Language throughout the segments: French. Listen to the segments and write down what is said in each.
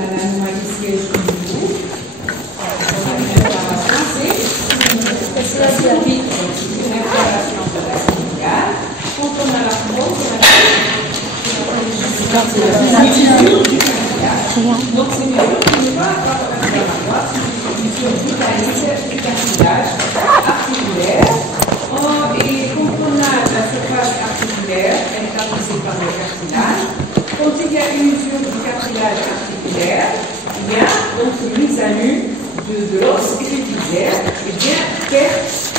a l'anomalie siège au niveau. L'inflammation, c'est une inflammation de la cervicale. Quand on a l'arthrose, on a du cartilage. Donc, c'est une mesure qui n'est pas inflammatoire, c'est une mesure du cartilage articulaire. Et quand on a la surface articulaire, elle est tapissée par le cartilage. Quand il y a une usure du cartilage articulaire, il y a donc une mise à nu de l'os épiphysaire, et bien perd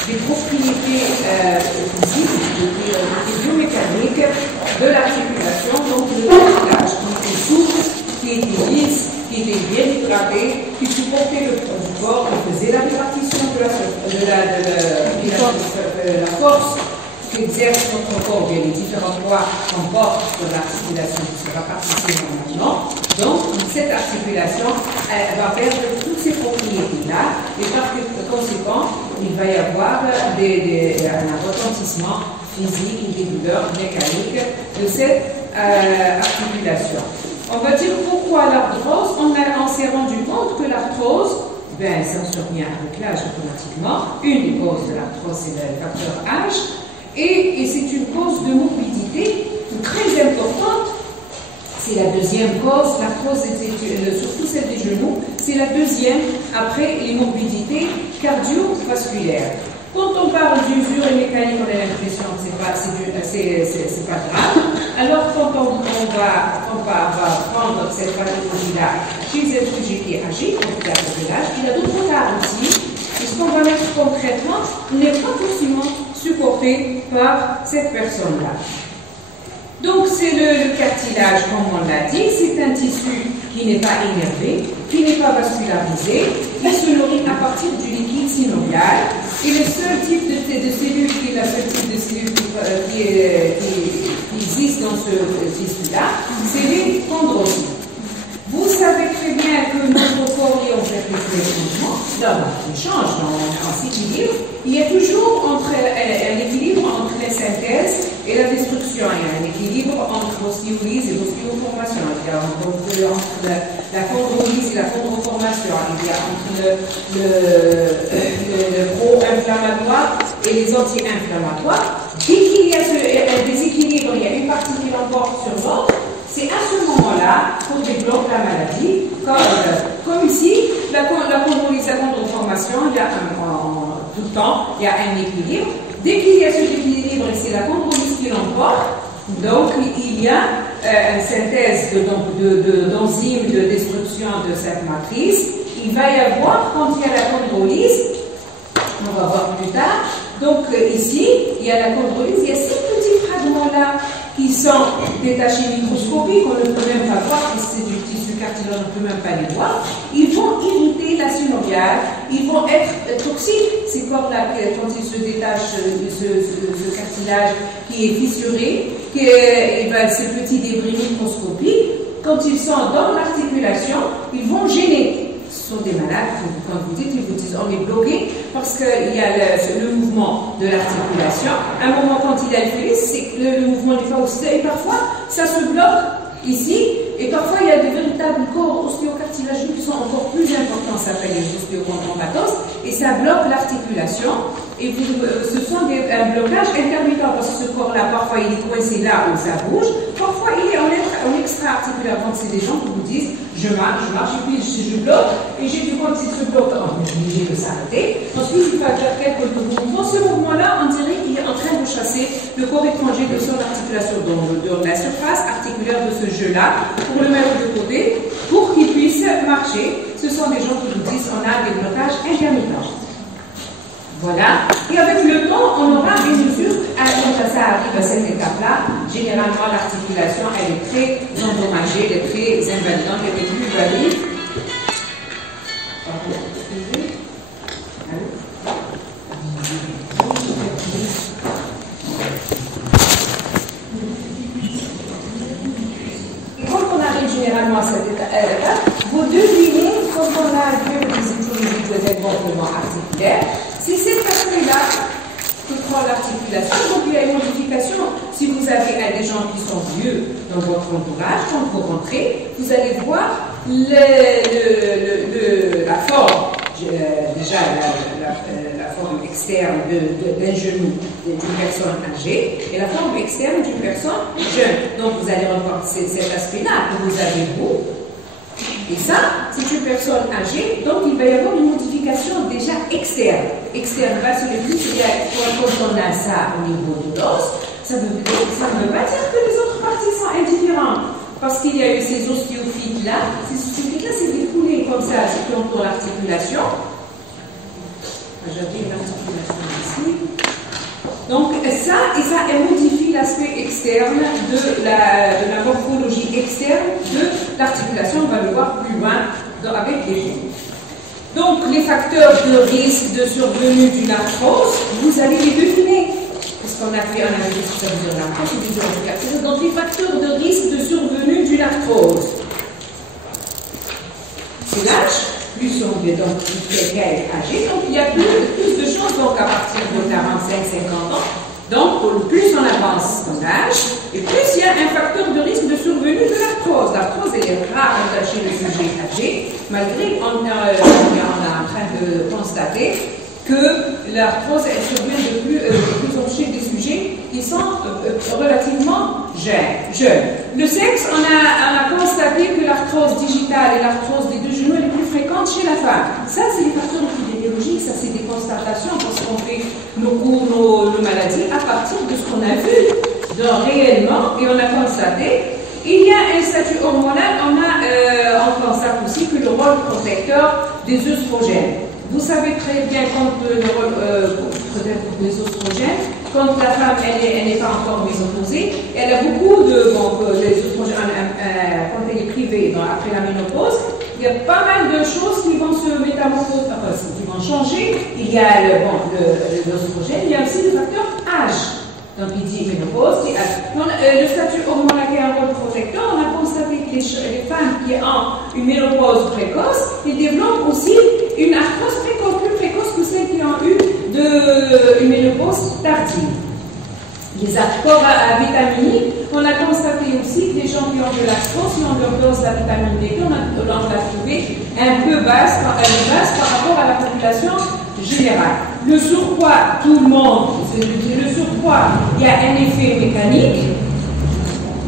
des propriétés physiques, des biomécaniques de l'articulation, donc le cartilage qui était souple, qui était lisse, qui était bien hydraté, qui supportait le poids du corps, qui faisait la répartition de la force qu'exerce notre corps, bien les différents poids qu'on porte sur l'articulation qui sera partie normalement. Donc, cette articulation va perdre toutes ces propriétés-là, et par conséquent, il va y avoir un retentissement physique et des douleurs mécaniques de cette articulation. On va dire pourquoi l'arthrose. On s'est rendu compte que l'arthrose, ça survient avec l'âge automatiquement. Une des causes de l'arthrose, c'est le facteur âge. Et c'est une cause de morbidité très importante. C'est la deuxième cause, l'arthrose, surtout celle des genoux, c'est la deuxième après les morbidités cardiovasculaires. Quand on parle d'usure et mécanique, on a l'impression que c'est pas grave. Alors quand on va prendre cette pathologie-là chez un sujet qui est âgé, donc il a d'autres retards aussi. Et ce qu'on va mettre concrètement n'est pas forcément supporté par cette personne-là. Donc c'est le cartilage, comme on l'a dit, c'est un tissu qui n'est pas énervé, qui n'est pas vascularisé, il se nourrit à partir du liquide synovial, et le seul type de cellule qui est la seule type de cellule qui existe dans ce tissu-là, c'est les chondrocytes. Vous savez très bien que notre corps est en fait des changements. D'abord, il change, on s'équilibre. Il y a toujours un équilibre entre la synthèse et la destruction. Il y a un équilibre entre l'ostéolyse et l'ostéoformation. Il y a entre la chondrolyse et la chondroformation. Il y a entre le pro-inflammatoire et les anti-inflammatoires. Dès qu'il y a un déséquilibre, il y a une partie qui l'emporte sur l'autre. C'est à ce moment-là qu'on développe la maladie, comme ici, la chondrolyse, la chondroformation, il y a tout le temps, il y a un équilibre. Dès qu'il y a ce déséquilibre, c'est la chondrolyse qui l'emporte, donc il y a une synthèse d'enzymes de destruction de cette matrice. Il va y avoir, quand il y a la chondrolyse, on va voir plus tard, donc ici, il y a la chondrolyse, il y a ces petits fragments-là qui sont détachés microscopiques, on ne peut même pas voir, parce que c'est du tissu cartilageux, on ne peut même pas les voir. Ils vont irriter la synoviale, ils vont être toxiques, ces corps-là, quand ils se détachent, ce cartilage qui est fissuré, ces petits débris microscopiques, quand ils sont dans l'articulation, ils vont gêner. Ce sont des malades, quand vous dites, ils vous disent on est bloqué parce qu'il y a le mouvement de l'articulation. À un moment, quand il y a le fluide, c'est le mouvement du aussi. Et parfois, ça se bloque ici. Et parfois, il y a des véritables corps ostéocartilagineux qui sont encore plus importants, ça s'appelle les ostéochondromatoses, et ça bloque l'articulation. Et ce sont un blocage intermittent parce que ce corps-là, parfois, il est coincé là où ça bouge. Parfois, il est en extra-articulaire. Donc, c'est des gens qui vous disent je marche, et puis je bloque, et j'ai du quand il se bloque, on est obligé de s'arrêter. Ensuite, il va faire quelques mouvements. Dans ce mouvement-là, on dirait qu'il est en train de chasser le corps étranger de son articulation, donc de la surface articulaire de ce jeu-là, pour le mettre de côté, pour qu'il puisse marcher. Ce sont des gens qui vous disent on a des blocages intermittents. Voilà. Et avec le temps, on aura des mesures. Quand ça arrive à cette étape-là, généralement, l'articulation, elle est très endommagée, elle est très invalidante, elle est plus valide. Pardon, excusez. Et quand on arrive généralement à cette étape, vous devinez, quand on a vu les études de développement articulaire, c'est cette partie-là que prend l'articulation. Donc il y a une modification. Si vous avez des gens qui sont vieux dans votre entourage, quand vous rentrez, vous allez voir la forme, déjà la forme externe d'un genou d'une personne âgée et la forme externe d'une personne jeune. Donc vous allez revoir cet aspect-là que vous avez vous. Et ça, c'est une personne âgée, donc il va y avoir une modification déjà externe. Externe, là, c'est le plus, quand on a ça au niveau de l'os, ça ne veut pas dire que les autres parties sont indifférentes. Parce qu'il y a eu ces ostéophytes-là, ces ostéophytes-là, c'est des poulets comme ça, ce qui entoure l'articulation. J'avais une articulation ici. Donc ça, et ça, elle modifie l'aspect externe de la morphologie externe de l'articulation. On va le voir plus loin avec les genoux. Donc les facteurs de risque de survenue d'une arthrose, vous allez les deviner. Parce qu'on a fait un analyse sur l'arthrose, donc les facteurs de risque de survenue d'une arthrose. C'est l'âge. Plus on est donc plus quelqu'un est âgé, donc il y a plus de choses donc à partir de 45-50 ans. Donc plus on avance dans l'âge, et plus il y a un facteur de risque de survenue de l'arthrose. L'arthrose est rare chez le sujet âgé, malgré qu'on est en train de constater que l'arthrose survient de plus en plus chez des sujets qui sont relativement jeunes. Le sexe, on a constaté que l'arthrose digitale et l'arthrose des deux genoux est plus fréquente chez la femme. Ça, c'est des facteurs épidémiologiques, ça, c'est des constatations parce qu'on fait nos cours, nos maladies à partir de ce qu'on a vu réellement et on a constaté. Il y a un statut hormonal, on constate aussi que le rôle protecteur des œstrogènes. Vous savez très bien quand le rôle des œstrogènes, quand la femme elle n'est pas encore ménopausée, elle a beaucoup de les œstrogènes quand elle est privée après la ménopause, il y a pas mal de choses qui vont se métamorphoser, qui vont changer. Il y a l'œstrogène, il y a aussi le facteur âge. Donc il dit ménopause, il dit âge. Donc, le statut hormonal qui a un rôle protecteur, on a constaté que les femmes qui ont une ménopause précoce, ils développent aussi une arthrose précoce, plus précoce que celles qui ont eu une ménopause tardive. Les apports à vitamine, on a constaté aussi que les gens qui ont de l'arthrose, qui ont leur dose de la vitamine D, on l'a trouvé un peu basse par rapport à la population générale. Le surpoids, tout le monde, le surpoids, il y a un effet mécanique.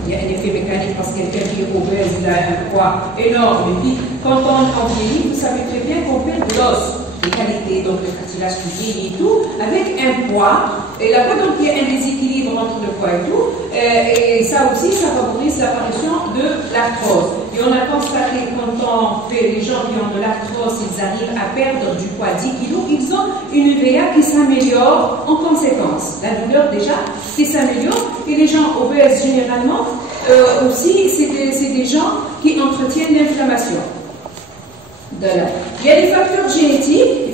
Il y a un effet mécanique parce que quelqu'un qui est obèse, il a un poids énorme. Et puis, quand on vieillit, vous savez très bien qu'on perd de l'os, les qualités, donc le cartilage qui vieillit et tout, avec un poids. Et là-bas, donc, il y a un déséquilibre entre le poids et tout. Et ça aussi, ça favorise l'apparition de l'arthrose. Et on a constaté quand on fait les gens qui ont de l'arthrose, ils arrivent à perdre du poids 10 kg, ils ont une UVA qui s'améliore en conséquence. La douleur déjà qui s'améliore. Et les gens obèses généralement aussi, c'est des gens qui entretiennent l'inflammation. Il y a des facteurs génétiques.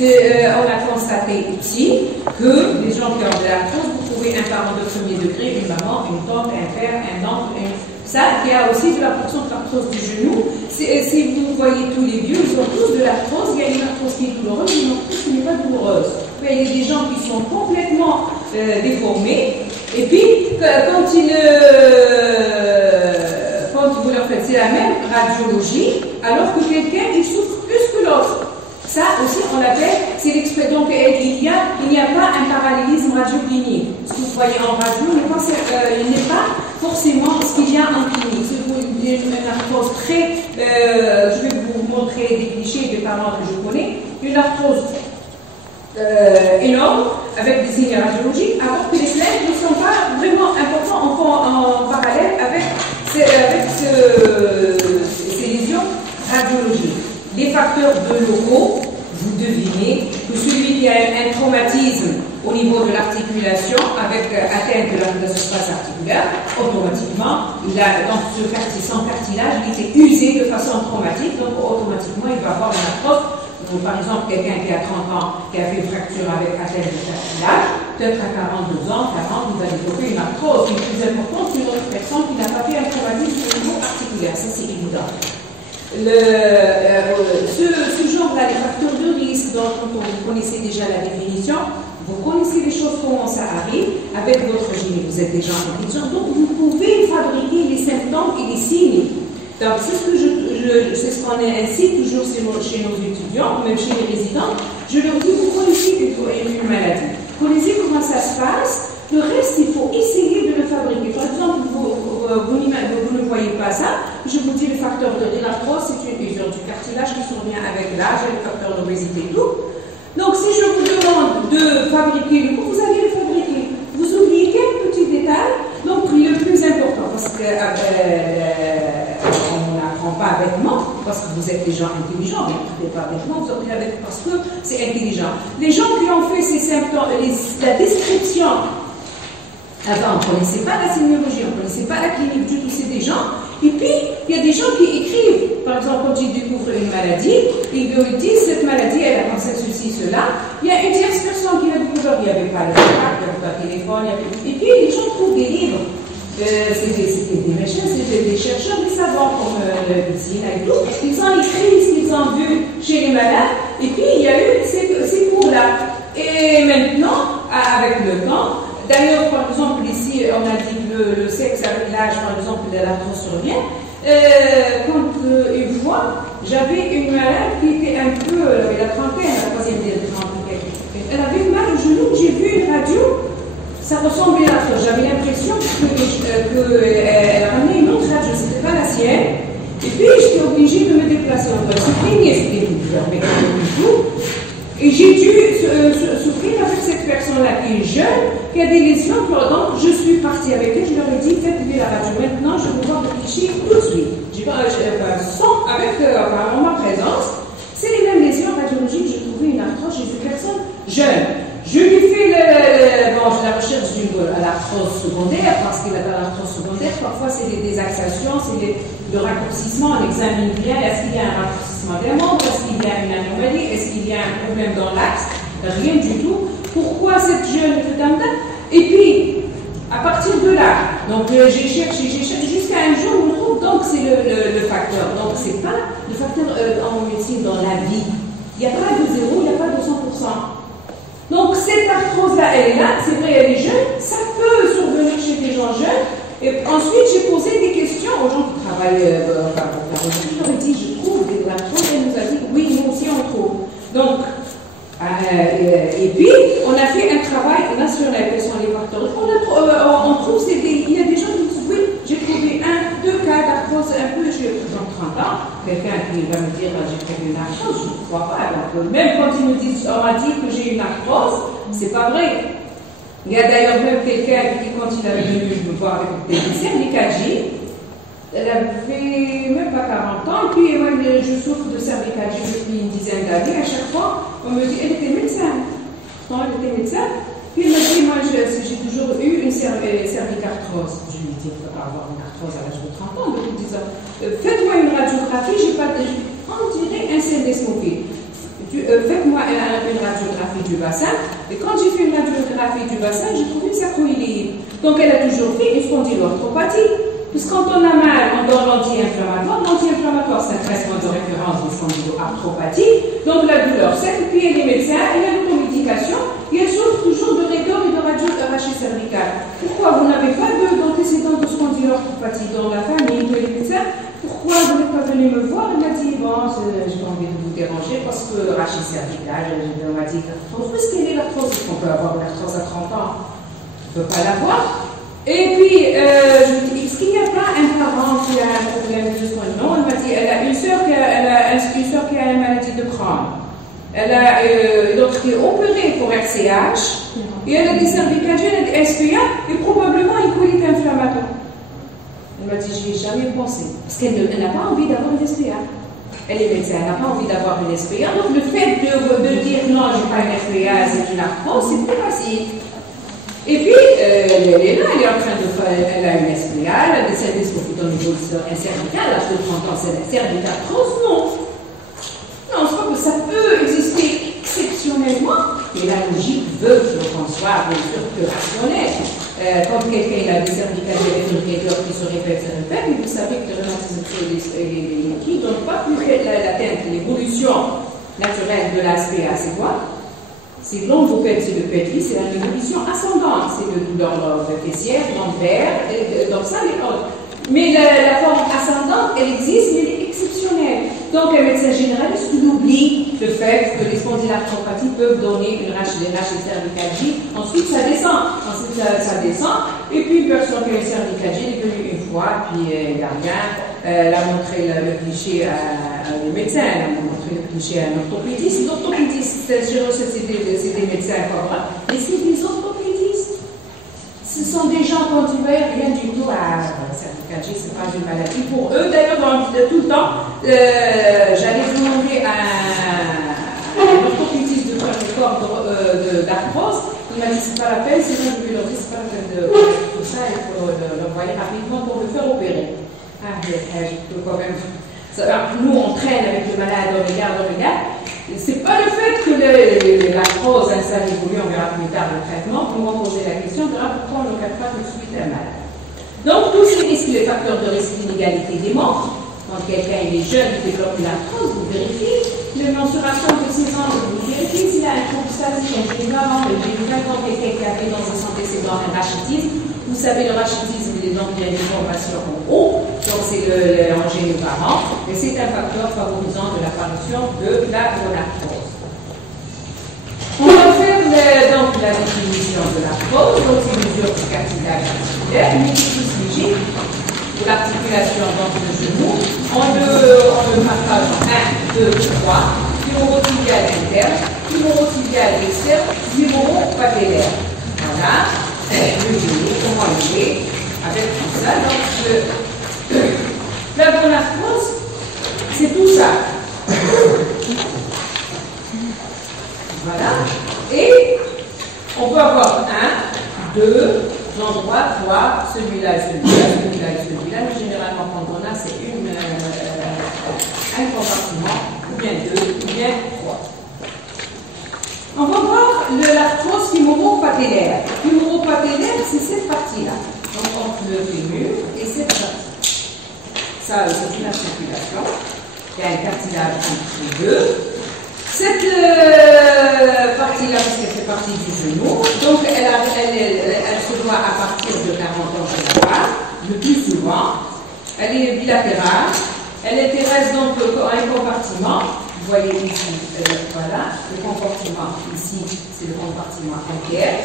On a constaté ici que les gens qui ont de l'arthrose, vous trouvez un parent de premier degré, une maman, une tante, un père, un oncle, ça, il y a aussi de la portion de l'arthrose du genou. Si vous voyez tous les vieux, ils ont tous de l'arthrose. Il y a une arthrose qui est douloureuse, une arthrose qui n'est pas douloureuse. Il y a des gens qui sont complètement déformés. Et puis, quand vous leur faites, c'est la même radiologie, alors que quelqu'un, il souffre plus que l'autre. Ça aussi, on l'appelle, c'est l'expression. Donc, il n'y a pas un parallélisme radioclinique. Ce que vous voyez en radio il n'est pas forcément ce qu'il y a en clinique. C'est une arthrose très. Je vais vous montrer des clichés des parents que je connais. Une arthrose énorme, avec des signes radiologiques, alors que les plaintes ne sont pas vraiment importants en parallèle avec ces lésions radiologiques. Les facteurs locaux, vous devinez que celui qui a un traumatisme au niveau de l'articulation avec atteinte de la surface articulaire, automatiquement, son cartilage il était usé de façon traumatique, donc automatiquement il va avoir une arthrose. Donc, par exemple, quelqu'un qui a 30 ans, qui a fait une fracture avec atteinte de cartilage, peut-être à 42 ans, 40, il va développer une arthrose qui est plus importante qu'une autre personne qui n'a pas fait un traumatisme au niveau articulaire, ça c'est évident. Ce genre-là, les facteurs de risque, dont vous connaissez déjà la définition, vous connaissez les choses, comment ça arrive, avec votre génie, vous êtes déjà intelligent, donc vous pouvez fabriquer les symptômes et les signes. Donc, c'est ce qu'on incite toujours chez nos étudiants, même chez les résidents. Je leur dis, vous connaissez une maladie. Vous connaissez comment ça se passe. Le reste, il faut essayer de le fabriquer. Par exemple, vous ne voyez pas ça. Je vous dis le facteur de l'arthrose, c'est une usure du cartilage qui survient avec l'âge et le facteur d'obésité et tout. Donc, si je vous demande de fabriquer le coup, vous allez le fabriquer. Vous oubliez quelques petits détails. Donc, le plus important, parce que on n'apprend pas bêtement, parce que vous êtes des gens intelligents, vous n'apprenez pas bêtement, vous apprenez avec parce que c'est intelligent. Les gens qui ont fait ces symptômes, la description, avant, on ne connaissait pas la sémiologie, on ne connaissait pas la clinique du tout, c'est des gens. Et puis, il y a des gens qui écrivent, par exemple, quand ils découvrent une maladie, ils me disent cette maladie, elle a pensé ceci, cela. Il y a une tierce personne qui l'a découvert, il n'y avait pas le contact, il n'y avait pas le téléphone, et puis les gens trouvent des livres. C'était des machins, c'était des chercheurs, des savants comme le Sina et tout. Ils ont écrit ce qu'ils ont vu chez les malades, et puis il y a eu ces cours-là. Et maintenant, avec le temps, d'ailleurs, par exemple, ici, on a dit que le sexe avec l'âge, par exemple, de l'arthrose survient. Quand une fois, j'avais une malade qui était un peu, elle avait la trentaine, la troisième des trentaine. Elle avait mal au genou, j'ai vu une radio, ça ressemblait à l'arthrose. J'avais l'impression qu'elle ramenait une autre radio, c'était pas la sienne. Et puis, j'étais obligée de me déplacer. On va se plaigner, c'était une douleur mécanique et tout. Et j'ai dû souffrir avec cette personne-là qui est jeune, qui a des lésions. Donc, je suis partie avec elle, je leur ai dit, faites-lui la radio. Maintenant, je vous vois réfléchir tout de suite. En ma présence, c'est les mêmes lésions radiologiques. J'ai trouvé une arthrose chez une personne jeune. Je lui fais la recherche à l'arthrose secondaire, parce que l'arthrose secondaire, parfois, c'est des axations, c'est le raccourcissement. On examine bien, est-ce qu'il y a un raccourcissement des membres, est-ce qu'il y a une anomalie, est-ce qu'il y a un problème dans l'axe? Rien du tout. Pourquoi cette jeune dame-là? Et puis, à partir de là, donc j'ai cherché, jusqu'à un jour où on trouve, donc c'est le facteur. Donc, c'est pas le facteur en médecine dans la vie. Il n'y a pas de 0, il n'y a pas de 100%. Donc, cette arthrose-là, elle est là, c'est vrai, elle est jeune, ça peut survenir chez des gens jeunes. Et ensuite, j'ai posé des questions aux gens qui travaillent pour la recherche. Je leur ai dit, je trouve de l'arthrose, elle nous a dit, oui, nous aussi on trouve. Donc, et puis, on a fait un travail national, quels sont les facteurs. On trouve, il y a des gens qui disent, oui, j'ai trouvé 2 cas d'arthrose un peu, j'ai 30 ans. Quelqu'un qui va me dire, j'ai fait une arthrose, je ne crois pas. Donc, même quand ils me disent, on m'a dit que j'ai une arthrose, c'est pas vrai. Il y a d'ailleurs même quelqu'un qui, quand il est venu me voir avec des cervicalgies, elle avait même pas 40 ans, et puis moi, je souffre de cervicalgie depuis une dizaine d'années. À chaque fois, on me dit, elle était médecin. Non, elle était médecin. Puis elle m'a dit, moi, j'ai toujours eu une cervicarthrose. Je lui ai dit, il faut pas avoir une arthrose à l'âge de 30 ans, donc il dit ça. Faites-moi une radiographie, on dirait un syndesmopie. Faites-moi une radiographie du bassin. Et quand j'ai fait une radiographie du bassin, j'ai trouvé une sacroiliite. Donc elle a toujours fait une spondyloarthropathie. Parce que quand on a mal, on donne l'anti-inflammatoire. L'anti-inflammatoire, c'est un traitement de référence de spondyloarthropathie. Donc la douleur sec, puis elle est médecin, elle a l'automédication, et elle souffre toujours de rigueur et de rachis cervical. Pourquoi vous n'avez pas d'antécédent de spondyloarthropathie dans la famille, tous les médecins? Pourquoi vous n'êtes pas venu me voir? Elle m'a dit, bon, j'ai pas envie de vous déranger parce que rachis cervical, on m'a dit, l'arthrose, où est-ce qu'elle est l'arthrose? Est-ce qu'on peut avoir l'arthrose à 30 ans? On ne peut pas l'avoir. Et puis, je me dis, est-ce qu'il n'y a pas un parent qui a un problème de soins? Non, elle m'a dit, elle a une sœur qui a une maladie de Crohn. Elle a l'autre qui est opérée pour RCH, et elle a des cervicales, elle a des SPA, et probablement une colite inflammatoire. Elle m'a dit, je n'y ai jamais pensé. Parce qu'elle n'a pas envie d'avoir une SPA. Elle est médecin, elle n'a pas envie d'avoir une SPA. Donc le fait de dire non, je n'ai pas une SPA, c'est une arthrose, c'est plus facile. Et puis, elle est là, elle est en train de faire, elle a une SPA, elle a des syndesmopies au niveau de un cervical, à 30 ans, c'est la cervicarthrose, non. Non, je crois que ça peut exister exceptionnellement, et la logique veut qu'on soit bien sûr que rationnel. Quand quelqu'un a des cervicales avec une raideur qui se répète, et vous savez que le rhumatisme qui ne donne pas plus l'atteinte, l'évolution naturelle de la SPA, c'est quoi? C'est l'ombopède, c'est le pétri, c'est la évolution ascendante, c'est le douleur fessière, lombaire, donc ça, Mais la forme ascendante, elle existe, mais elle est exceptionnelle. Donc, un médecin généraliste oublie le fait que les spondylarthropathies peuvent donner une cervicalgie. Ensuite, ça descend. Ça descend. Et puis, une personne qui a une cervicalgie est venue une fois, puis il n'y a rien. Elle a montré le cliché à un médecin, elle a montré le cliché à un orthopédiste. L'orthopédiste, c'est des médecins favorables. Mais c'est des orthopédistes. Ce sont des gens qui ont dit rien du tout à cervicalgie, ce n'est pas une maladie. Pour eux, d'ailleurs, tout le temps, j'allais demander à un orthopédiste de faire le corps d'arthrose. Il m'a dit c'est pas la peine, sinon je vais leur dire c'est pas la peine de tout ça, il faut l'envoyer rapidement pour le faire opérer. Ah, je peux quand même. Nous, on traîne avec le malade, on regarde. C'est pas le fait que l'arthrose installe évolue, on verra plus tard le traitement, nous on poser la question de pourquoi on ne regarde pas tout de suite un malade. Donc, tous ces risques, les facteurs de risque d'inégalité démontrent. Quand quelqu'un est jeune, il développe une arthrose, vous vérifiez. La mensuration de 6 ans, vous vérifiez s'il a un trouble statique, un génie avant, le génie 20 ans, quelqu'un qui avait dans ses antécédents un rachitisme. Vous savez, le rachitisme, il est donc bien une formation en haut, donc c'est l'angénoparent, et c'est un facteur favorisant de l'apparition de la gonarthrose. On va faire donc la définition de l'arthrose, donc c'est une mesure du cartilage articulaire, une mystigie de l'articulation donc le genou. On le partage en 1, 2, 3, fémorotibial interne, fémorotibial externe, fémoro-patellaire. Voilà. Le genou, comment il est, avec tout ça. Donc, la gonarthrose, c'est tout ça. Voilà. Et on peut avoir 1, 2 endroits, 3, celui-là et celui-là, celui-là et celui-là. Mais généralement, quand on a, c'est un compartiment, ou bien 2, ou bien 3. On va voir l'arthrose fémoro-patellaire. Fémoro-patellaire, c'est cette partie-là. Donc, entre le fémur et cette partie. Ça, c'est une articulation. Il y a un cartilage entre les deux. Cette partie-là, parce qu'elle fait partie du genou, donc elle se voit à partir de 40 ans chez la femme, le plus souvent. Elle est bilatérale. Elle intéresse donc un compartiment. Vous voyez ici, voilà, le compartiment ici, c'est le compartiment interne,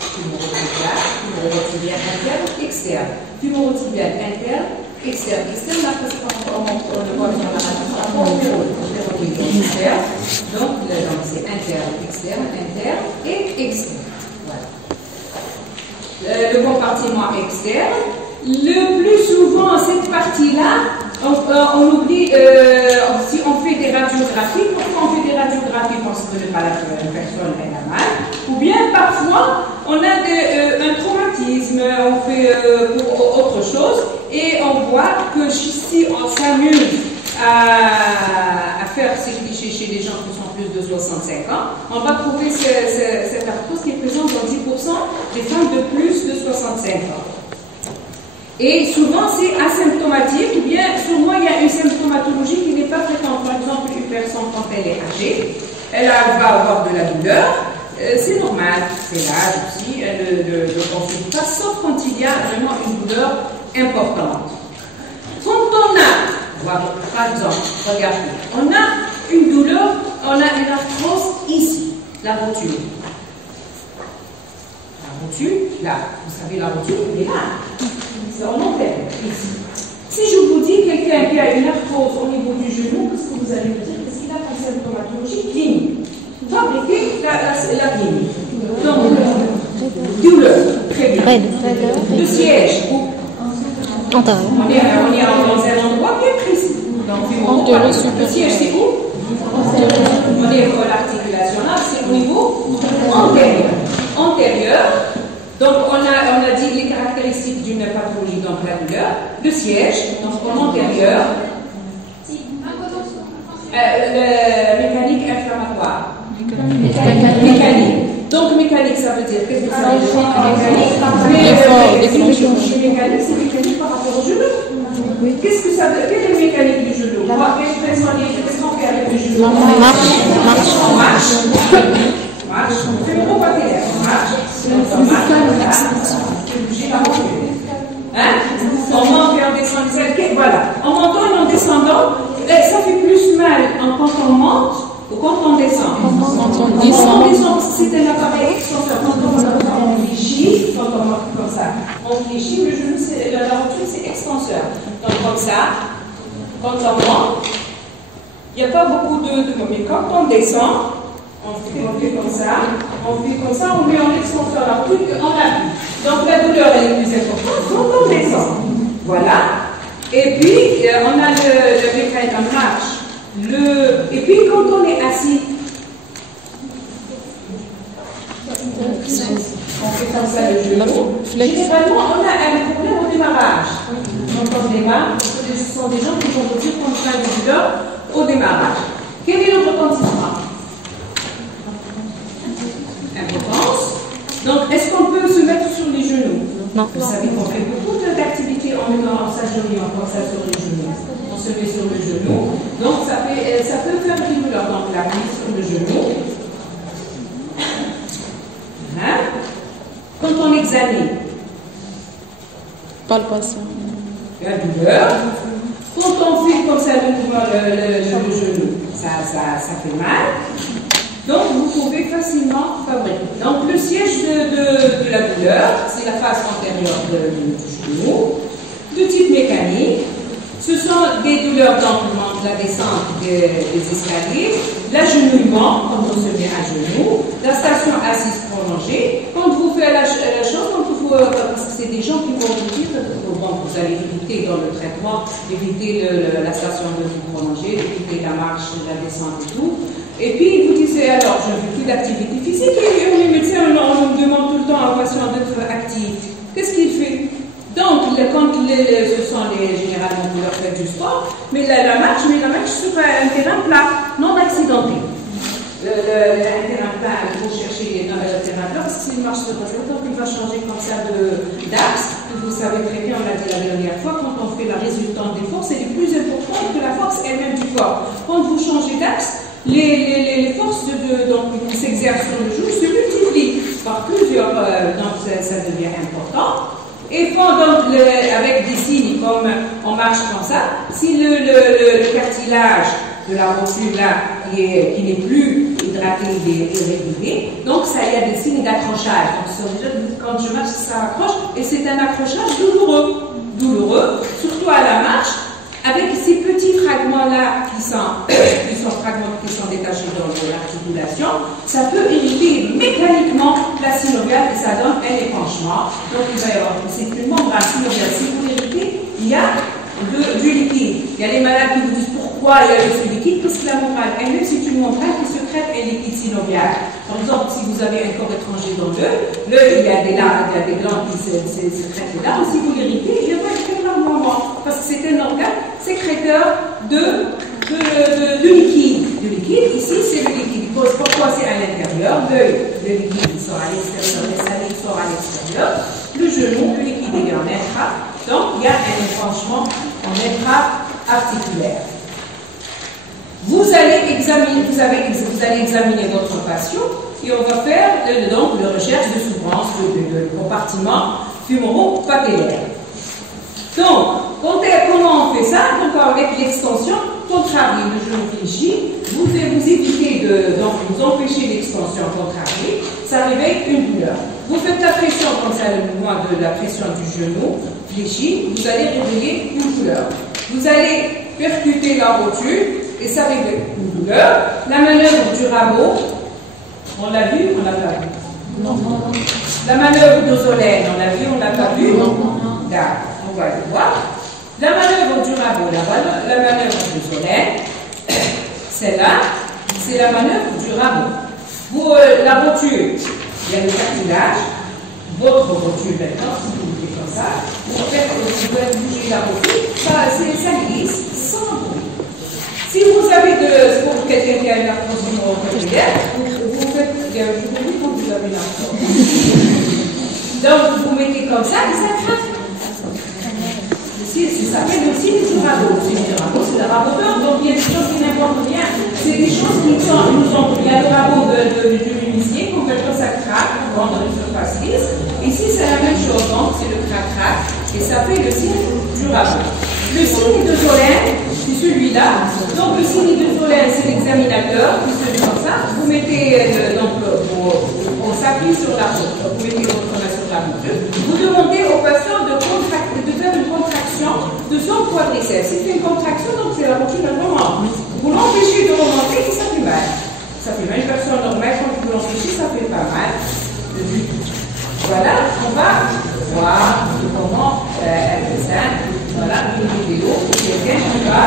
fémorotibial interne, externe. Fémorotibial interne, externe. Externe, là, parce qu'on le voit sur la radio, externe. Donc, c'est interne, interne et externe. Voilà. Le compartiment externe, le plus souvent, cette partie-là, on oublie, si on fait des radiographies, pourquoi on fait des radiographies? Parce que la personne elle a mal, ou bien parfois on a un traumatisme, on fait pour autre chose, et on voit que si on s'amuse à faire ces clichés chez les gens qui sont plus de 65 ans, on va trouver cette arthrose qui est présente dans 10% des femmes de plus de 65 ans. Et souvent, c'est asymptomatique, ou bien souvent, il y a une symptomatologie qui n'est pas fréquente. Par exemple, une personne, quand elle est âgée, elle va avoir de la douleur. C'est normal, c'est l'âge aussi, elle ne consulte pas, sauf quand il y a vraiment une douleur importante. Quand on a, par exemple, regardez, on a une douleur, on a une arthrose ici, la rotule. La rotule, là, vous savez, la rotule, elle est là. C'est en antenne, ici. Si je vous dis quelqu'un qui a une arthrose au niveau du genou, qu'est-ce que vous allez me dire? Qu'est-ce qu'il a comme symptomatologie clinique? Fabriquer la clinique. Donc, douleur, très bien. Le siège, où? On est dans un endroit bien précis. Donc, le siège, c'est où? On est à l'articulation là, c'est au niveau antérieur. Antérieur. Donc, on a dit les caractéristiques d'une pathologie, donc la douleur, le siège, donc en antérieur, mécanique inflammatoire. Mécanique. Donc, mécanique, ça veut dire, qu'est-ce que ça veut dire? Mécanique, c'est mécanique par rapport au genou. Qu'est-ce que ça veut dire? Quelle est la mécanique du genou? Qu'est-ce qu'on fait avec le genou? Fémoro-patellaire. Marche. Bouger la rotule. Hein? On monte et on descend les ailes. Voilà. En montant et en descendant, ça fait plus mal quand on monte ou quand on descend. Quand on descend, c'est un appareil extenseur. Quand on fléchit, quand on monte comme ça, on fléchit, le genou, la rotule, c'est extenseur. Donc comme ça, quand on monte, il n'y a pas beaucoup de mais quand on descend, on fait comme ça, on met en extenseur la rotule qu'on a vu. Donc la douleur elle est plus importante quand on descend. Voilà. Et puis on a le mécanisme en marche. Et puis quand on est assis, on fait comme ça le genou. Généralement, on a un problème au démarrage. Quand on démarre, ce sont des gens qui vont ressentir comme ça de douleur au démarrage. Quel est le retentissement? Impotence. Donc, est-ce qu'on peut se mettre sur les genoux? Non. Vous savez qu'on fait beaucoup d'activités en mettant s'agenouiller comme ça sur les genoux. On se met sur le genou. Donc, ça peut faire des douleurs. Donc, la prise sur le genou. Hein? Quand on examine. Palpation. La douleur. Quand on fait comme ça le mouvement, le genou, ça fait mal. Donc, vous pouvez facilement fabriquer. Donc, le siège de la douleur, c'est la face antérieure du genou, de type mécanique. Ce sont des douleurs d'emplement de la descente des escaliers, l'agenouillement, quand on se met à genoux, la station assise prolongée. Quand vous faites la chose, parce que c'est des gens qui vont vous dire, bon, vous allez éviter dans le traitement, éviter la station de vous prolonger, éviter la marche, la descente et tout. Et puis, ils vous disent, alors, je ne fais plus d'activité physique, et les médecins, on nous demande tout le temps à un patient d'être actif. Qu'est-ce qu'il fait? Donc, quand ce sont généralement vous leur faites du sport, mais la marche sur un terrain plat, non accidenté. Un terrain plat, il faut chercher dans le terrain plat, parce que c'est une marche de passage, donc il va changer comme ça d'axe. Vous savez très bien, on l'a dit la dernière fois, quand on fait la résultante des forces, elle est plus importante que la force elle-même du corps. Quand vous changez d'axe, les forces qui s'exercent sur le genou se multiplient par plusieurs, donc ça devient important. Et font donc avec des signes comme on marche comme ça, si le cartilage de la rotule là qui n'est plus hydraté, il est irrégulier, donc ça il y a des signes d'accrochage. Donc quand je marche, ça accroche et c'est un accrochage douloureux, surtout à la marche. Avec ces petits fragments-là qui sont détachés dans l'articulation, ça peut irriter mécaniquement la synoviale et ça donne un épanchement. Donc il va y avoir, c'est une membrane synoviale. Si vous l'irritez, il y a du liquide. Il y a les malades qui vous disent pourquoi il y a ce liquide, parce que la membrane elle-même c'est une membrane qui secrète un liquide synovial. Par exemple, si vous avez un corps étranger dans l'œil, il y a des glandes qui sécrètent les larmes. Si vous l'irritez, il va y avoir un moment, parce que c'est un organe sécréteur de liquide. Ici, c'est le liquide. Pourquoi c'est à l'intérieur? L'œil, le liquide il sort à l'extérieur, les salives sort à l'extérieur. Le genou, le liquide il est en intra. Donc, il y a un épanchement en intra-articulaire. Vous allez examiner votre patient et on va faire donc la recherche de souffrance de compartiment fémoro-papillaire. Donc, comment on fait ça? Donc, avec l'extension contrariée, le genou fléchi, vous évitez vous empêchez l'extension contrariée, ça réveille une douleur. Vous faites la pression comme ça, le mouvement de la pression du genou fléchi, vous allez réveiller une douleur. Vous allez percuter la rotule et ça réveille une douleur. La manœuvre du rabot, on l'a vu, on l'a pas vu? Non. La manœuvre d'Ozolène, on l'a vu, on l'a pas vu? Non. D'accord. On va le voir. La manœuvre du rabot, la manœuvre du Solène, celle-là, c'est la manœuvre du rabot. La rotule, il y a le cartilage, votre rotule maintenant, si vous faites comme ça, vous pouvez bouger la rotule, ça glisse sans bruit. Si vous avez pour quelqu'un qui a une arthrose hémorroïdienne, vous faites bien du bruit quand vous avez une arthrose. Donc vous mettez comme ça et ça craque. Ça s'appelle aussi le rabot. C'est le raboteur, donc il y a des choses qui n'importent rien. C'est des choses qui il y a le rabot de l'huissier, quand quelque chose ça craque, on rentre une surface lisse. Ici, c'est la même chose, donc c'est le crac-crac. Et ça fait le signe du rabot. Le signe de Solène, c'est celui-là. Donc le signe de Solène, c'est l'examinateur, qui se met comme ça. Vous mettez, on s'appuie sur la route. Vous mettez votre main sur la route. Vous demandez au patient de faire une contraction de son quadriceps. Si c'est une contraction, donc c'est la routine vraiment. Vous l'empêchez de remonter et ça fait mal. Ça fait mal. Une personne normale, quand vous l'empêchez, ça fait pas mal. Voilà, on va voir comment elle fait ça. Voilà une vidéo pour quelqu'un qui va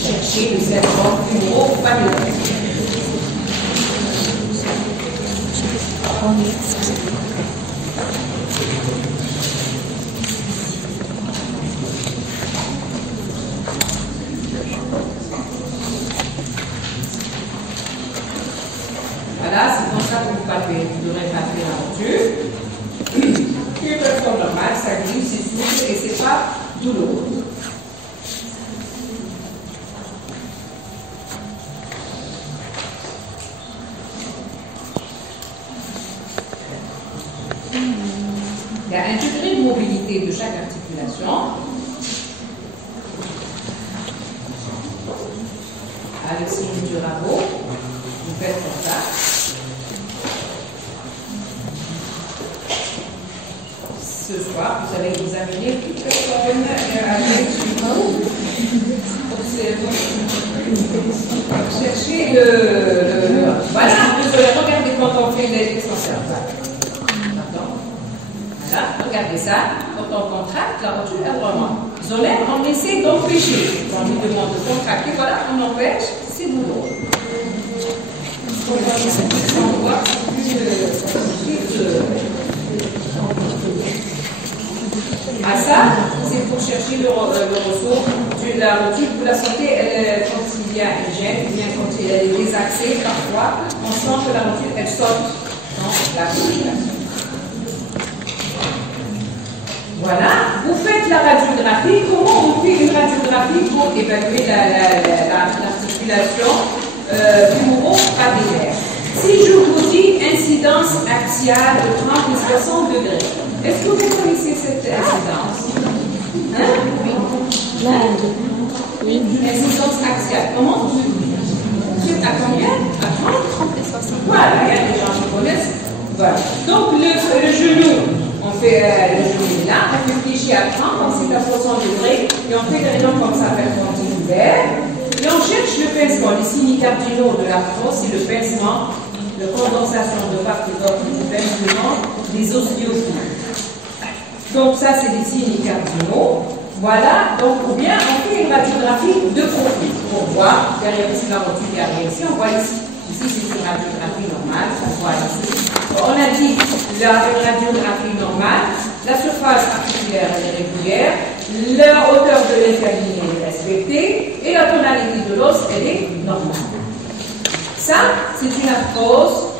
chercher le serpent numéro papillon. Voilà, c'est comme ça que vous devrez palper la monture. Une personne normale, ça glisse, c'est souple et c'est pas douloureux. Il y a un degré de mobilité de chaque articulation. Avec le signe du rabot, vous faites comme ça. Ce soir, vous allez examiner toutes les problèmes avec chercher le voilà, regardez quand on fait l'extension. Voilà, regardez ça. Quand on contracte, la rotule est vraiment. Zolaire, on essaie d'empêcher. On lui demande de contracter, voilà, on empêche, c'est douloureux. On voit à ça, c'est pour chercher le ressort de la rotule. Vous la sentez, quand il y a une gêne, ou bien quand il y a des désaxés, parfois, on sent que la rotule, elle saute dans la rotule. Voilà, vous faites la radiographie. Comment on fait une radiographie pour évaluer l'articulation fémoro-papillaire? Si je vous dis incidence axiale de 30 et 60 degrés, est-ce que vous connaissez cette incidence? Hein? Oui. Incidence axiale. Comment? À combien? À 30 et 60. Voilà, il y a des gens qui connaissent. Voilà. Donc le genou, on fait le genou là, on réfléchit à 30, donc c'est à 60 degrés, et on fait des rayons comme ça perpendiculaires. Et on cherche le pincement. Les signes cardinaux de l'arthrose, c'est le pincement, la condensation de part et d'autre du pincement des ostéophiles. Donc ça, c'est les signes cardinaux. Voilà, donc ou bien on fait une radiographie de profil pour voir, derrière ici la rotule qui arrive ici, on voit ici. Ici, c'est une radiographie normale, on voit ici. On a dit la radiographie normale, la surface articulaire est régulière, la hauteur de l'infirmier est respectée et la tonalité de l'os, elle est normale. Ça, c'est une arthrose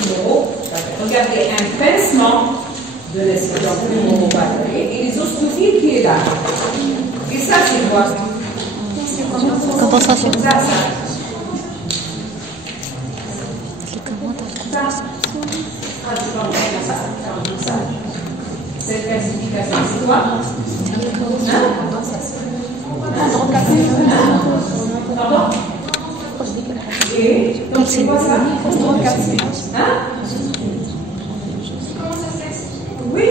fémoro-papillaire. Regardez un pincement de l'espace fémoro-papillaire et les ostéophiles qui est là. Et ça, c'est quoi? Compensation. Ça. Cette classification, c'est quoi? Pardon? Et donc c'est quoi ça? Hein? Oui.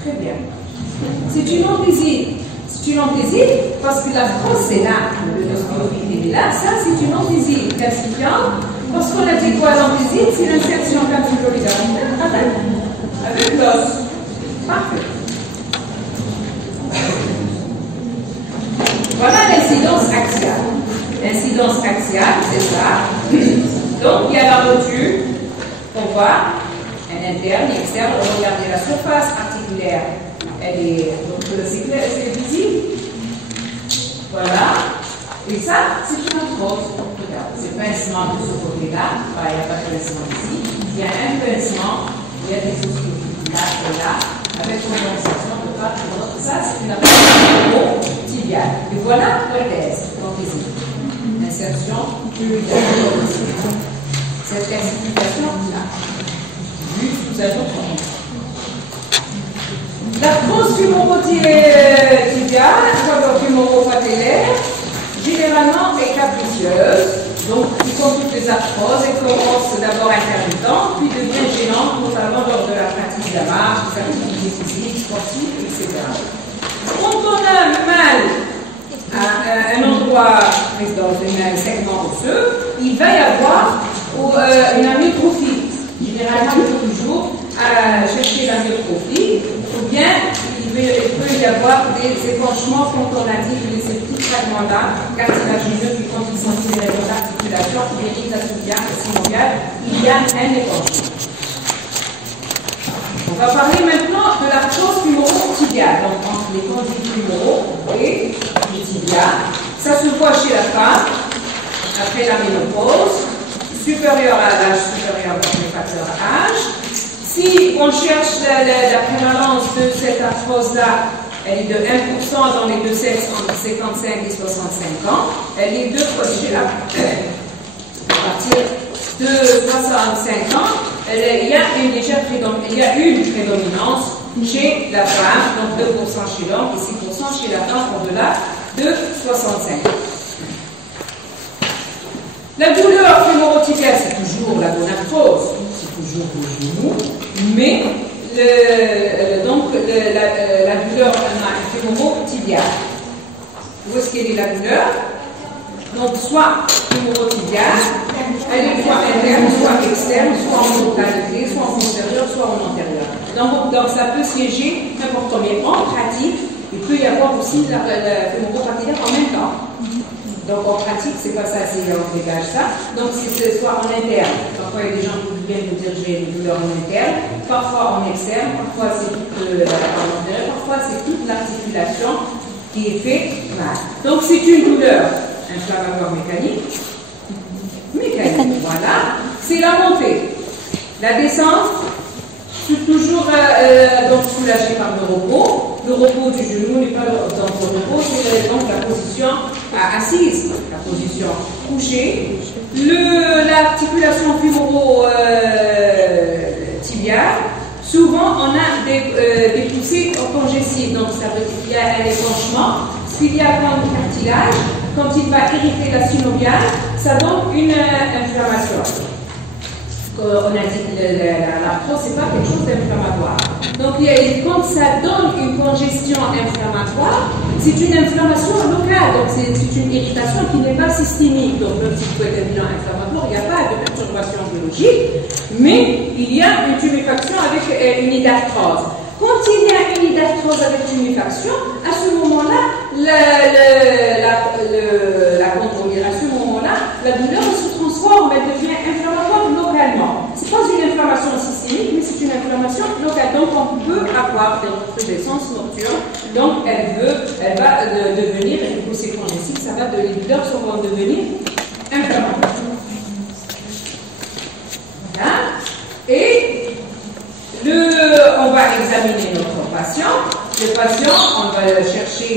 Très bien. C'est une anthésie. C'est une anthésie parce que la France c'est là, le est là. Ça c'est une anthésie calcifiante. Parce qu'on a dit quoi l'anthésie? C'est l'insertion capsulo-ligamentaire avec l'os. Parfait. Voilà l'incidence axiale. L'incidence axiale, c'est ça. Donc il y a la rotule, on voit, un interne et externe. Regardez la surface articulaire. Elle est, donc c'est visible. Voilà. Et ça, c'est une arthrose. Regarde, c'est pincement de ce côté-là. Il n'y a pas de pincement ici. Il y a un pincement, il y a des ostéophiles là et là, avec condensation de part et d'autre. Ça, c'est une arthrose tibiale. Et voilà l'orthèse, l'anthésie. Insertion fluidaire. Cette classification-là, vue sous un autre angle. L'arthrose fémoro-tibiale, fémoro-patellaire, généralement est capricieuse. Donc, comme toutes les arthroses, elle commence d'abord intermittente, puis devient gênante, notamment lors de la pratique de la marche, des activités physiques, sportives, etc. Quand on a mal à un endroit, dans un segment osseux, il va y avoir une amyotrophie. Généralement, il faut toujours chercher l'amyotrophie, ou bien il peut y avoir des épanchements quand on a dit que ces petits fragments-là, cartilagineux, puis quand ils sont tirés de l'articulation, ou bien synoviale, il y a un épanchement. On va parler maintenant de l'arthrose fémoro-tibiale, donc entre les condyles fémoraux et les tibiales. Ça se voit chez la femme, après la ménopause, supérieur à l'âge supérieur dans les facteurs âge. Si on cherche la prévalence de cette arthrose-là, elle est de 1% dans les deux sexes entre 55 et 65 ans. Elle est de chez la à partir de 65 ans, il y a une légère prédominance chez la femme, donc 2% chez l'homme et 6% chez la femme au-delà de 65 ans. La douleur fémoro-tibiale, c'est toujours la gonarthrose, c'est toujours le genou, mais la douleur fémoro-tibiale. Où est-ce qu'elle est la douleur? Donc, soit fémoro-tibiale, elle est soit interne, soit externe, soit en totalité, soit en postérieur, soit en antérieur. Donc ça peut siéger n'importe où, mais en pratique, il peut y avoir aussi la fémoro-patellaire en même temps. Donc en pratique, c'est pas ça, c'est on dégage ça. Donc c'est soit en interne. Parfois il y a des gens qui viennent nous dire j'ai une douleur en interne, parfois en externe, parfois c'est toute l'intérieur, parfois c'est toute l'articulation qui est fait mal. Donc c'est une douleur inflammatoire mécanique, voilà. C'est la montée. La descente, c'est toujours donc soulagé par le repos. Le repos du genou n'est pas dans le repos, c'est donc la position assise, la position couchée. L'articulation fémoro-tibiale, souvent on a des poussées congestives, donc ça veut dire qu'il y a un épanchement. Ce qu'il y a dans le cartilage, quand il va irriter la synoviale, ça donne une inflammation. On a dit que l'arthrose, ce n'est pas quelque chose d'inflammatoire. Donc, quand ça donne une congestion inflammatoire, c'est une inflammation locale. Donc, c'est une irritation qui n'est pas systémique. Donc, même si vous pouvez être un bilan inflammatoire, il n'y a pas de perturbation biologique, mais il y a une tuméfaction avec une hydarthrose. Quand il y a une hydarthrose avec tuméfaction, à ce moment-là, la douleur se transforme, elle devient inflammatoire localement. Ce n'est pas une inflammation systémique, mais c'est une inflammation locale. Donc on peut avoir des recrudescences nocturnes. Donc elle va devenir, une poussée congestive, les douleurs vont devenir inflammatoires. Voilà. Et on va examiner notre patient. Le patient, on va chercher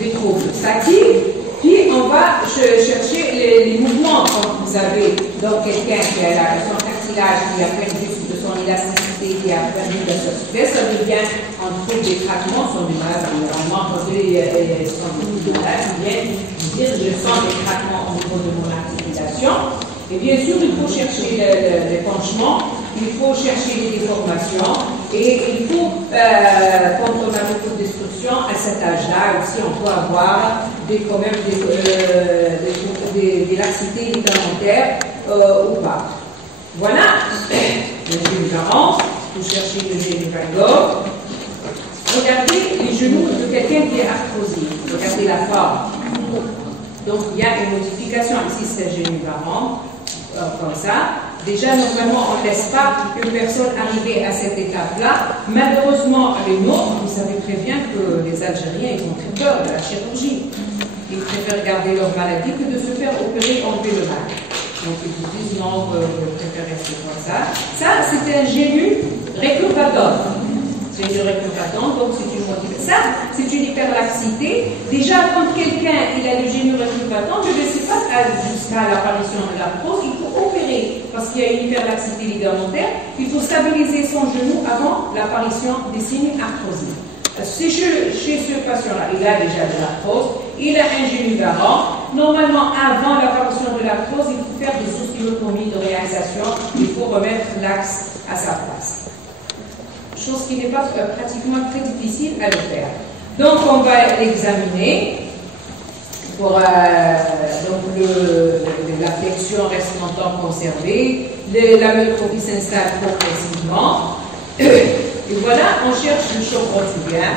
des troubles statiques. Puis on va chercher les mouvements quand vous avez donc quelqu'un qui a son cartilage, qui a perdu de son élasticité, qui a perdu de sa souplesse, ça devient en trouble des traitements, sont des malades environnement, quand ils sont des malades, ils viennent dire je sens des traitements au niveau de mon articulation. Et bien sûr, il faut chercher l'épanchement, il faut chercher les déformations, et il faut, quand on a beaucoup de destruction, à cet âge-là aussi, on peut avoir des laxités ligamentaires ou pas. Voilà, le génivarant, il faut chercher le génivalgore. Regardez les genoux de quelqu'un qui est arthrosé, regardez la forme. Donc il y a une modification, ici c'est le génivarant, comme ça. Déjà, normalement, on ne laisse pas une personne arriver à cette étape-là. Malheureusement, les nôtres, vous savez très bien que les Algériens, ils ont très peur de la chirurgie. Ils préfèrent garder leur maladie que de se faire opérer, enlever le mal. Donc, ils vous disent non, je préfère rester comme ça. Ça, c'est un génu récupérateur. C'est une récupérateur, donc c'est une motivation. Ça, c'est une hyperlaxité. Déjà, quand quelqu'un il a le génu récupérateur, je ne sais pas jusqu'à l'apparition de l'arthrose, il faut opérer. parce qu'il y a une hyperlaxité ligamentaire, il faut stabiliser son genou avant l'apparition des signes arthrosiques. Chez ce patient-là, il a déjà de l'arthrose, il a un genou garant. Normalement, avant l'apparition de l'arthrose, il faut faire des ostéotomies de réaxation, il faut remettre l'axe à sa place. Chose qui n'est pas pratiquement très difficile à le faire. Donc, on va l'examiner. Pour, donc la flexion reste longtemps conservée, la myotrophie s'installe progressivement. Et voilà, on cherche le choc rotulien.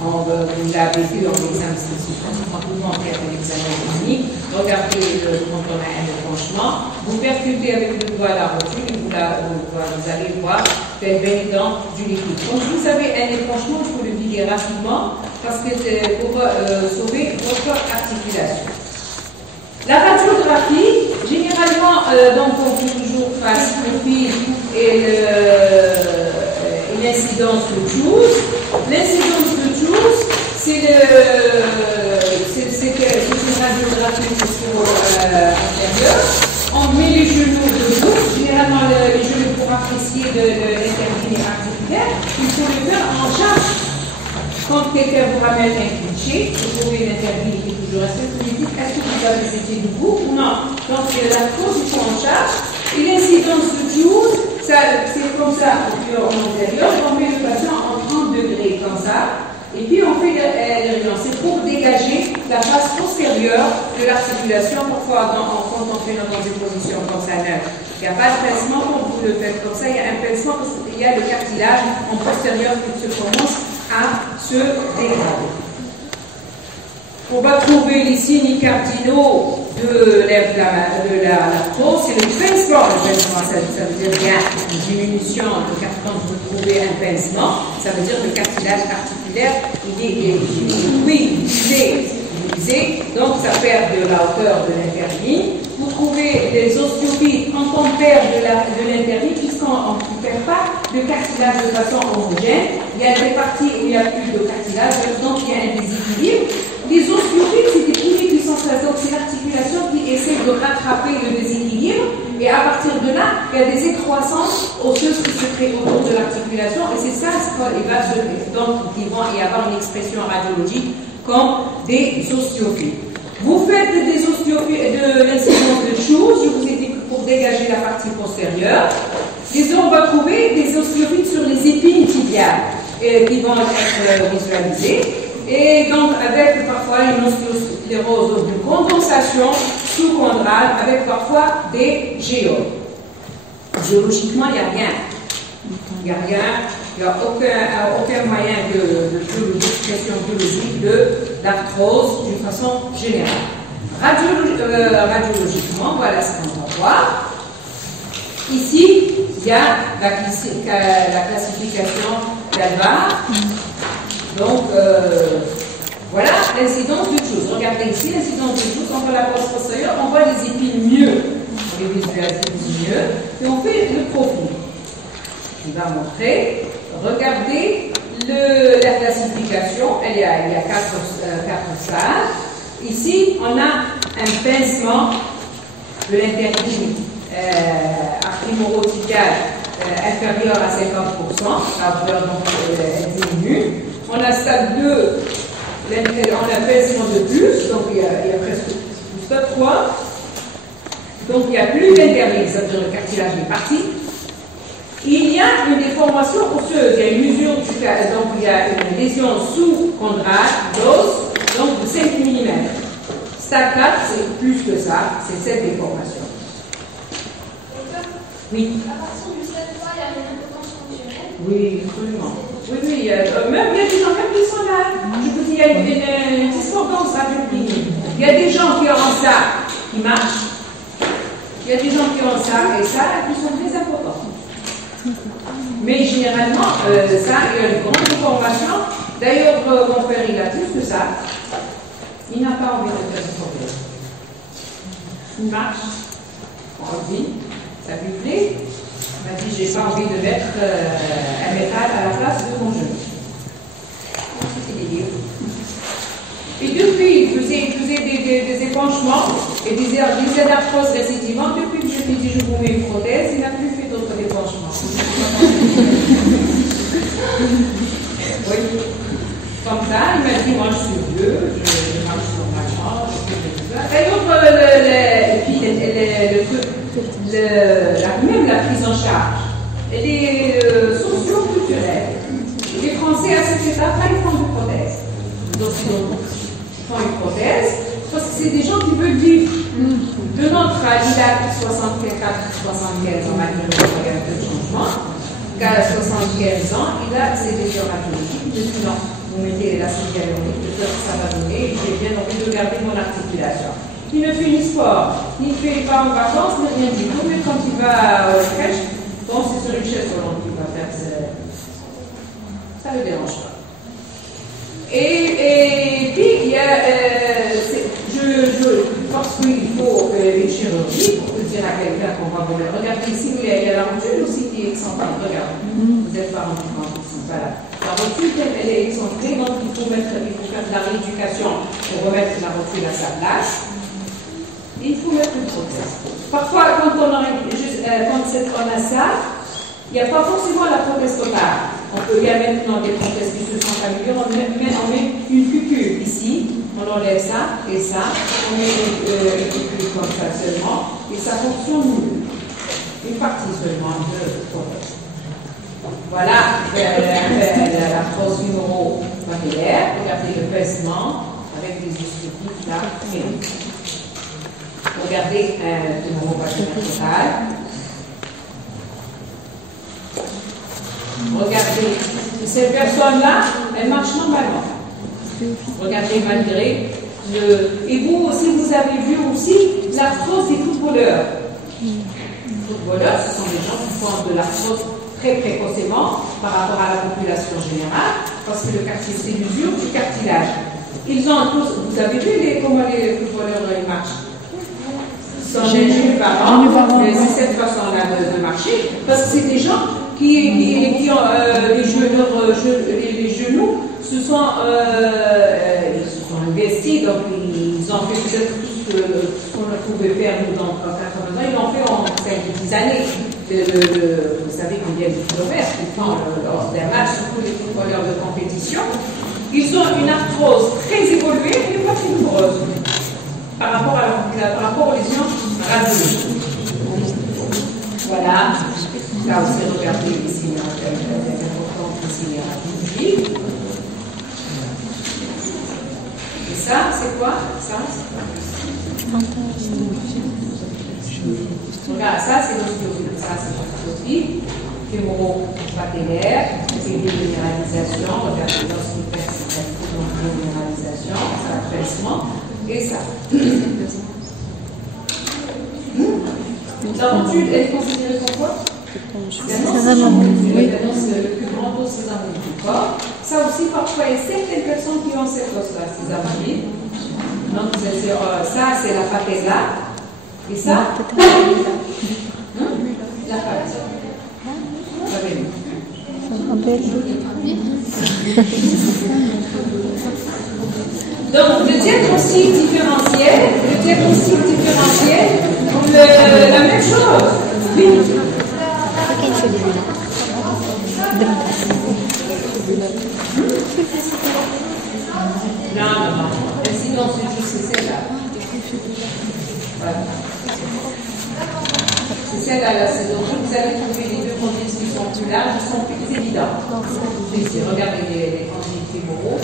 Vous l'avez vu en examen statistique, pratiquement tout le monde fait l'examen technique. Regardez quand on a un déclenchement. Vous percutez avec le doigt la rotule et vous allez voir faire bénédant du liquide. Quand vous avez un déclenchement, il faut le vider rapidement parce que pour sauver votre articulation. La radiographie, généralement, donc on fait toujours face le fil et l'incidence de Joule. L'incidence de Joule, c'est une radiographie antérieure. On met les genoux debout. Généralement, les genoux pour apprécier l'intervenir articulaire, il faut le faire en charge. Quand quelqu'un vous ramène un cliché, vous pouvez l'intervenir et toujours rester, vous lui dites est-ce que vous avez été debout ou non. Donc la position en charge. Et l'incidence de Joule, c'est comme ça, en antérieur, on met le patient en 30 degrés comme ça, et puis on fait l'érion. C'est pour dégager la face postérieure de l'articulation. Parfois, quand on fait dans des positions comme ça, il n'y a pas de pincement. Quand vous le faites comme ça, il y a un pincement parce qu'il y a le cartilage en postérieur qui se commence à se dégrader. On va trouver les signes cardinaux de l'arthrose, c'est le pincement. Ça veut dire qu'il y a une diminution de quand vous trouvez un pincement, ça veut dire que le cartilage articulaire il est divisé, donc ça perd de la hauteur de l'interligne. Vous trouvez des osteophytes quand on perd de l'interligne, puisqu'on ne perd pas de cartilage de façon homogène. Il y a des parties où il n'y a plus de cartilage, donc il y a un déséquilibre. Les osteophytes, c'est des piliers qui sont là, donc c'est l'articulation qui essaie de rattraper le déséquilibre, et à partir de là, il y a des excroissances osseuses qui se créent autour de l'articulation, et c'est ça ce qu'il va se créer. Donc, ils vont y avoir une expression radiologique comme des osteophytes. Vous faites des osteophytes, de l'incidence de Joule, je vous ai dit que pour dégager la partie postérieure. On va trouver des osteophytes sur les épines tibiales qui vont être visualisées. Et donc, avec parfois une ostéosclérose de condensation sous-chondrale, avec parfois des géodes. Géologiquement, il n'y a rien. Il n'y a rien. Il n'y a aucun moyen de question biologique de l'arthrose d'une façon générale. Radiologiquement, voilà ce qu'on va voir. Ici, il y a la classification d'Alvar. Donc, voilà l'incidence de Joule. Regardez ici l'incidence de Joule. On voit la poste postérieure, on voit les épines mieux. On les visualise mieux. Et on fait le profil. Il va montrer. Regardez la classification. Il y a quatre stades. Ici, on a un pincement de l'interligne arthromorotibiale inférieur à 50%. La douleur donc diminue. On a stade 2, on a pincement de plus, donc il y a presque stade 3. Donc il n'y a plus d'interligne, c'est-à-dire le cartilage est parti. Il y a une déformation osseuse, il y a une usure du cartilage, donc il y a une lésion sous-chondrale d'os, donc de 5 mm. Stade 4, c'est plus que ça, c'est cette déformation. Oui. À partir du stade 3, il y a une impotence fonctionnelle. Oui, absolument. Oui, il y a des gens même qui sont là. Je vous dis, il y a une discordance radioclinique. Il y a des gens qui ont ça, qui marchent. Il y a des gens qui ont ça et ça, qui sont très importants. Mais généralement, ça, il y a une grande déformation. D'ailleurs, mon père, il a plus que ça. Il n'a pas envie de faire ce problème. Il marche. On dit, ça lui plaît. Il m'a dit, j'ai pas envie de mettre un métal à la place de mon genou. Et depuis, il faisait des épanchements. et disait d'arthrose récidivante, depuis que je lui ai dit je vous mets une prothèse, il n'a plus fait d'autres débranchements. Oui. Comme ça, il m'a dit moi je suis vieux, je marche normalement, je fais tout ça. Et donc, même la prise en charge, elle est socio-culturelle. Les Français, à cette étape-là, ils font une prothèse. Donc, ils font une prothèse parce que c'est des gens qui veulent vivre. De notre âge, il a 75 ans, malgré le changement. À 75 ans, il a ses déclaratories. Je dis non, vous mettez la hyaluronique, peut-être que ça va donner, j'ai bien envie de garder mon articulation. Il ne fait ni sport, ni fait pas en vacances, ni rien du tout, mais quand il va au crèche, bon, c'est sur une chaise roulante qu'il va faire, ça ne le dérange pas. Et puis, il y a, parce qu'il faut une chirurgie, pour dire à quelqu'un qu'on va vouloir. Regardez ici, il y a la rotule aussi qui est excentrée. Regardez, vous n'êtes pas rendu compte ici. Voilà. La rotule, elle est excentrée, donc il faut faire de la rééducation pour remettre la rotule à sa place. Et il faut mettre une prothèse. Parfois, quand on a ça, il n'y a pas forcément la prothèse totale. On peut y mettre dans des prothèses qui se sont améliorées. On met une pupule ici. On enlève ça et ça, on met une pupille comme ça seulement, et ça fonctionne mieux. Une partie seulement de prothèse. Voilà l'arthrose huméro-patellaire. Regardez le baissement avec des esthétiques là. Regardez l'huméro-patellaire total. Regardez, cette personne-là, elle marche normalement. Regardez malgré le... Et vous aussi, vous avez vu aussi l'arthrose des footballeurs. Les footballeurs, ce sont des gens qui font de l'arthrose très précocement par rapport à la population générale, parce que le cartilage, c'est l'usure du cartilage. Ils ont tous... Vous avez vu comment les footballeurs ils marchent? Ils sont gênés par an, mais c'est cette façon-là de marcher, parce que c'est des gens qui ont les genoux ils se sont investis, donc ils ont fait peut-être tout ce qu'on pouvait faire nous dans 80 ans, ils l'ont fait en 5-10 années. Vous savez combien de kilomètres ils font lors d'un match, surtout les footballeurs de compétition. Ils ont une arthrose très évoluée, mais pas très douloureuse par rapport aux lésions radiées. Voilà. Là aussi, regardez ici, important ici les radiologies. Et ça, c'est quoi? Ça, c'est quoi? Regarde, ça, c'est l'ostéolyte. Ça, c'est l'ostéolyte. Fémoro-patellaire, c'est une minéralisation. Regardez, lorsqu'il fait cette minéralisation, ça, affaissement. Et ça. La rotule, elle est considérée comme quoi? C'est le plus grand os césamoïde du corps. Ça aussi, parfois, il y a certaines personnes qui ont cette os-là, césamoïde. Donc, ça, c'est la patella. Et ça, la patella. Donc, le diagnostic différentiel, la même chose. Oui. Non. Sinon, c'est celle-là. Voilà. C'est celle-là, donc vous allez trouver les deux condyles qui sont plus larges, qui sont plus évidents. Ici, regardez les condyles fémoraux.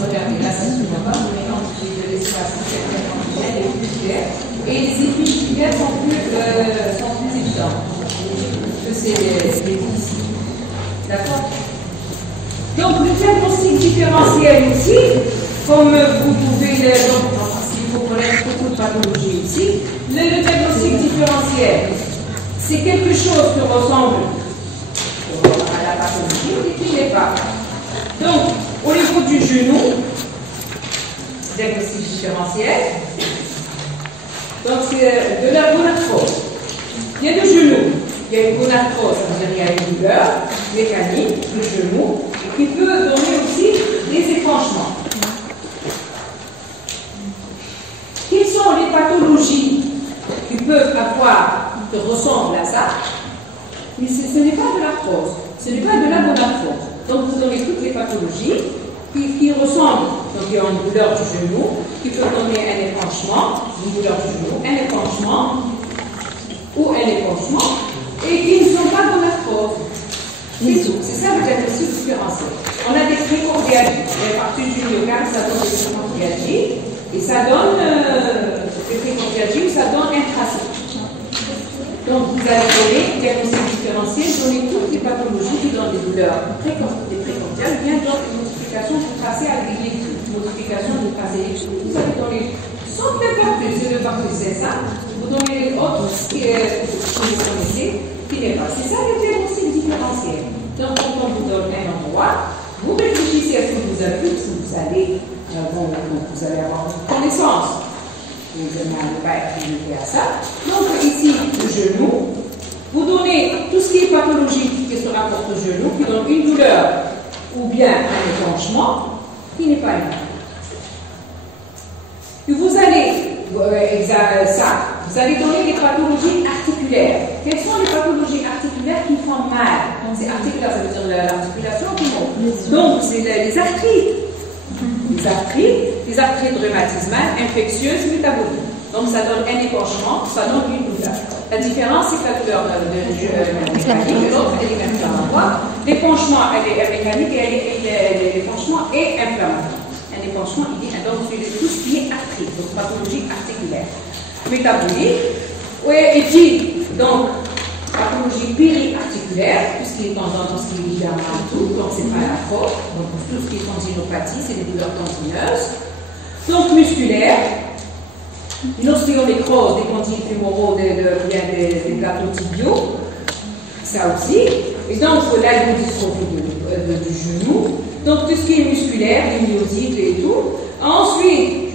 Regardez, là, ça se voit pas, mais l'entrée de l'espace intercondylien est plus clair. Et les épiphylaires sont plus évidents que c'est les ici. D'accord? Donc, le diagnostic différentiel aussi, comme vous pouvez le. Parce qu'il faut connaître beaucoup de pathologies ici, le diagnostic différentiel, c'est quelque chose qui ressemble à la pathologie, mais qui n'est pas. Donc, au niveau du genou, diagnostic différentiel, donc c'est de la gonarthrose. Il y a le genou, il y a une gonarthrose, c'est-à-dire il y a une douleur mécanique, le genou, qui peut donner aussi des épanchements. Quelles sont les pathologies pathologies qui peuvent avoir, qui ressemblent à ça, mais ce n'est pas de l'arthrose, ce n'est pas de la monarthrose. Donc vous donnez toutes les pathologies qui ressemblent. Donc il y a une douleur du genou, qui peut donner un épanchement, une douleur du genou, un épanchement ou un épanchement, et qui ne sont pas de l'arthrose. C'est tout. C'est ça le diagnostic différentiel. On a des précordialgies. Les parties du myocarde, ça donne des précordialgies, et ça donne des précordialgies ou ça donne un tracé. Donc vous allez donner diagnostic différentiel, donner toutes les pathologies qui donnent des douleurs précordiales, bien donc une modification du tracé avec l'électrique, modification du tracé électrique. Vous allez donner sans plus, c'est le parcours, c'est ça. Vous donnez les autres que vous connaissez, qui n'est pas. C'est ça le diagnostic différentiel. Donc quand on vous donne un endroit, vous réfléchissez à ce que vous avez, si vous allez, vous allez avoir une connaissance. Vous n'allez pas être limité à ça. Donc ici, le genou, vous donnez tout ce qui est pathologique qui se rapporte au genou, qui donne une douleur ou bien un épanchement, qui n'est pas une. Puis vous allez, vous allez donner des pathologies articulaires. Quelles sont les pathologies articulaires qui font mal? C'est articulaire, ça veut dire l'articulation qui monte. Donc c'est les arthrites. Les arthrites rhumatismales, infectieuses, métaboliques. Donc ça donne un épanchement, ça donne une douleur. La différence, c'est que la douleur mécanique et l'autre, elle est inflammatoire. L'épanchement, elle est mécanique et l'épanchement est inflammatoire. Un épanchement, il dit donc tout ce qui est arthrite, donc pathologie articulaire. Métabolique, et puis, donc, pathologie périarticulaire, tout ce qui est tendon, tout ce qui est ligament, tout, donc c'est pas la faute, donc tout ce qui est tendinopathie, c'est des douleurs tendineuses. Donc musculaire, une ostéonécrose des condyles fémoraux, des plateaux tibiaux, ça aussi. Et donc l'algodystrophie du genou, donc tout ce qui est musculaire, les myosites et tout. Ensuite,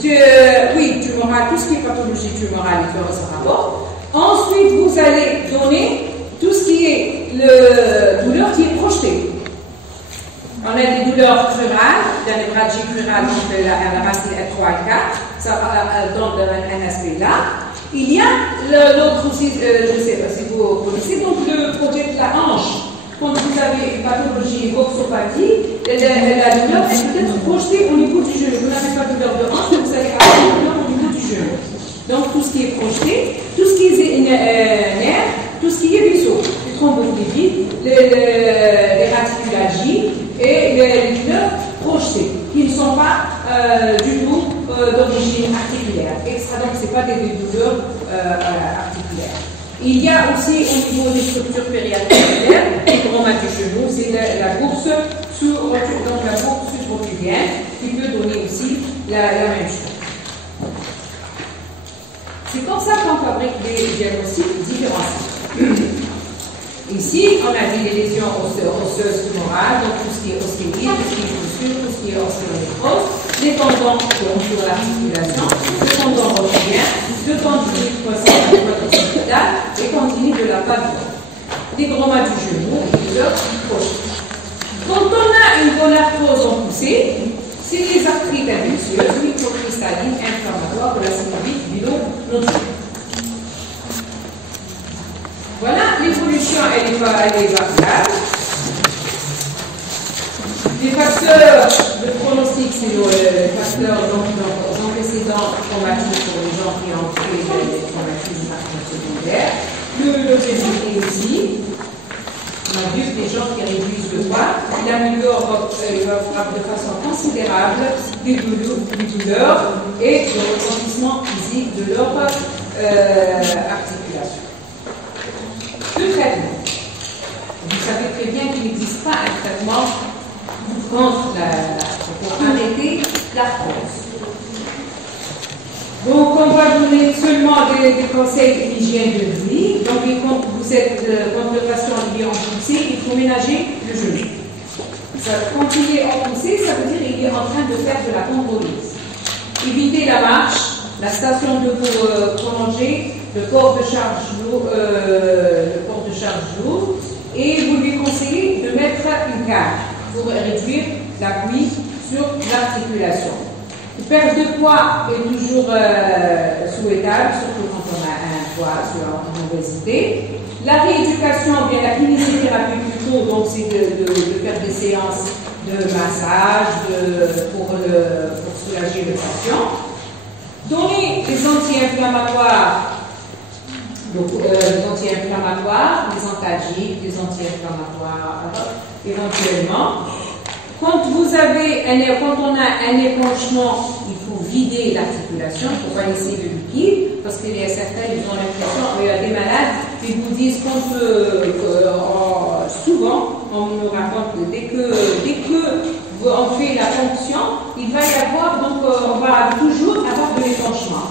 tumoral, tout ce qui est pathologie tumorale et tout ça rapport. Ensuite, vous allez donner tout ce qui est le douleur qui est projetée. On a des douleurs crurales, dans les bradjies crurales, donc la racine F3 et 4, ça donne un aspect là. Il y a l'autre aussi, je ne sais pas si vous connaissez, donc le projet de la hanche. Quand vous avez une pathologie, une coxopathie, la douleur est peut-être projetée au niveau du genou. Vous n'avez pas de douleur de hanche, mais vous allez avoir une douleur au niveau du genou. Donc tout ce qui est projeté, tout ce qui est nerf, tout ce qui est vaisseau, les thromboplégies, les radiculalgies et les douleurs projetées, qui ne sont pas du tout d'origine articulaire. Donc ce n'est pas des douleurs articulaires. Il y a aussi au niveau des structures périarticulaires, le trauma du genou, c'est la bourse suprarotulienne qui peut donner aussi la même chose. C'est comme ça qu'on fabrique des diagnostics différenciés. Ici, on a dit les lésions osseuses tumorales, donc tout ce qui est ostéite, tout ce qui est fissure, tout ce qui est ostéonécrose, les tendons qui entourent l'articulation, le tendon rotulien, le tendinite quadricepitale et tendinite de la patte, les traumas du genou et de leur crochet. Quand on a une bonne arthrose en poussée, c'est les arthrites infectieuses, microcristallines, inflammatoires de la synovite bilonodule. Voilà, l'évolution, elle est variable. Les facteurs de pronostic, c'est les facteurs antécédents traumatiques pour les gens qui ont fait des traumatismes secondaires. L'obésité aussi. On a vu que les gens qui réduisent le poids, ils améliorent de façon considérable les douleurs et le retentissement physique de leur articulation. Le traitement. Vous savez très bien qu'il n'existe pas un traitement contre pour arrêter l'arthrose. Donc, on va donner seulement des conseils d'hygiène de vie. Donc, quand vous êtes, quand le patient est en poussée, il faut ménager le genou. Quand il est en poussée, ça veut dire qu'il est en train de faire de la contrôlise. Évitez la marche, la station debout prolongée, le port de charge lourd, et vous lui conseillez de mettre une cage pour réduire l'appui sur l'articulation. La perte de poids est toujours souhaitable. sur l'obésité. La rééducation, bien la kinésithérapie plutôt, donc c'est de faire des séances de massage pour soulager le patient. Donner des anti-inflammatoires, des antalgiques, des anti-inflammatoires éventuellement. Quand on a un épanchement, il faut vider l'articulation, il ne faut pas laisser le liquide, parce qu'il y a certains, ils ont l'impression, il y a des malades qui vous disent souvent, on nous raconte que dès que on fait la ponction, il va y avoir, donc on va toujours avoir de l'épanchement.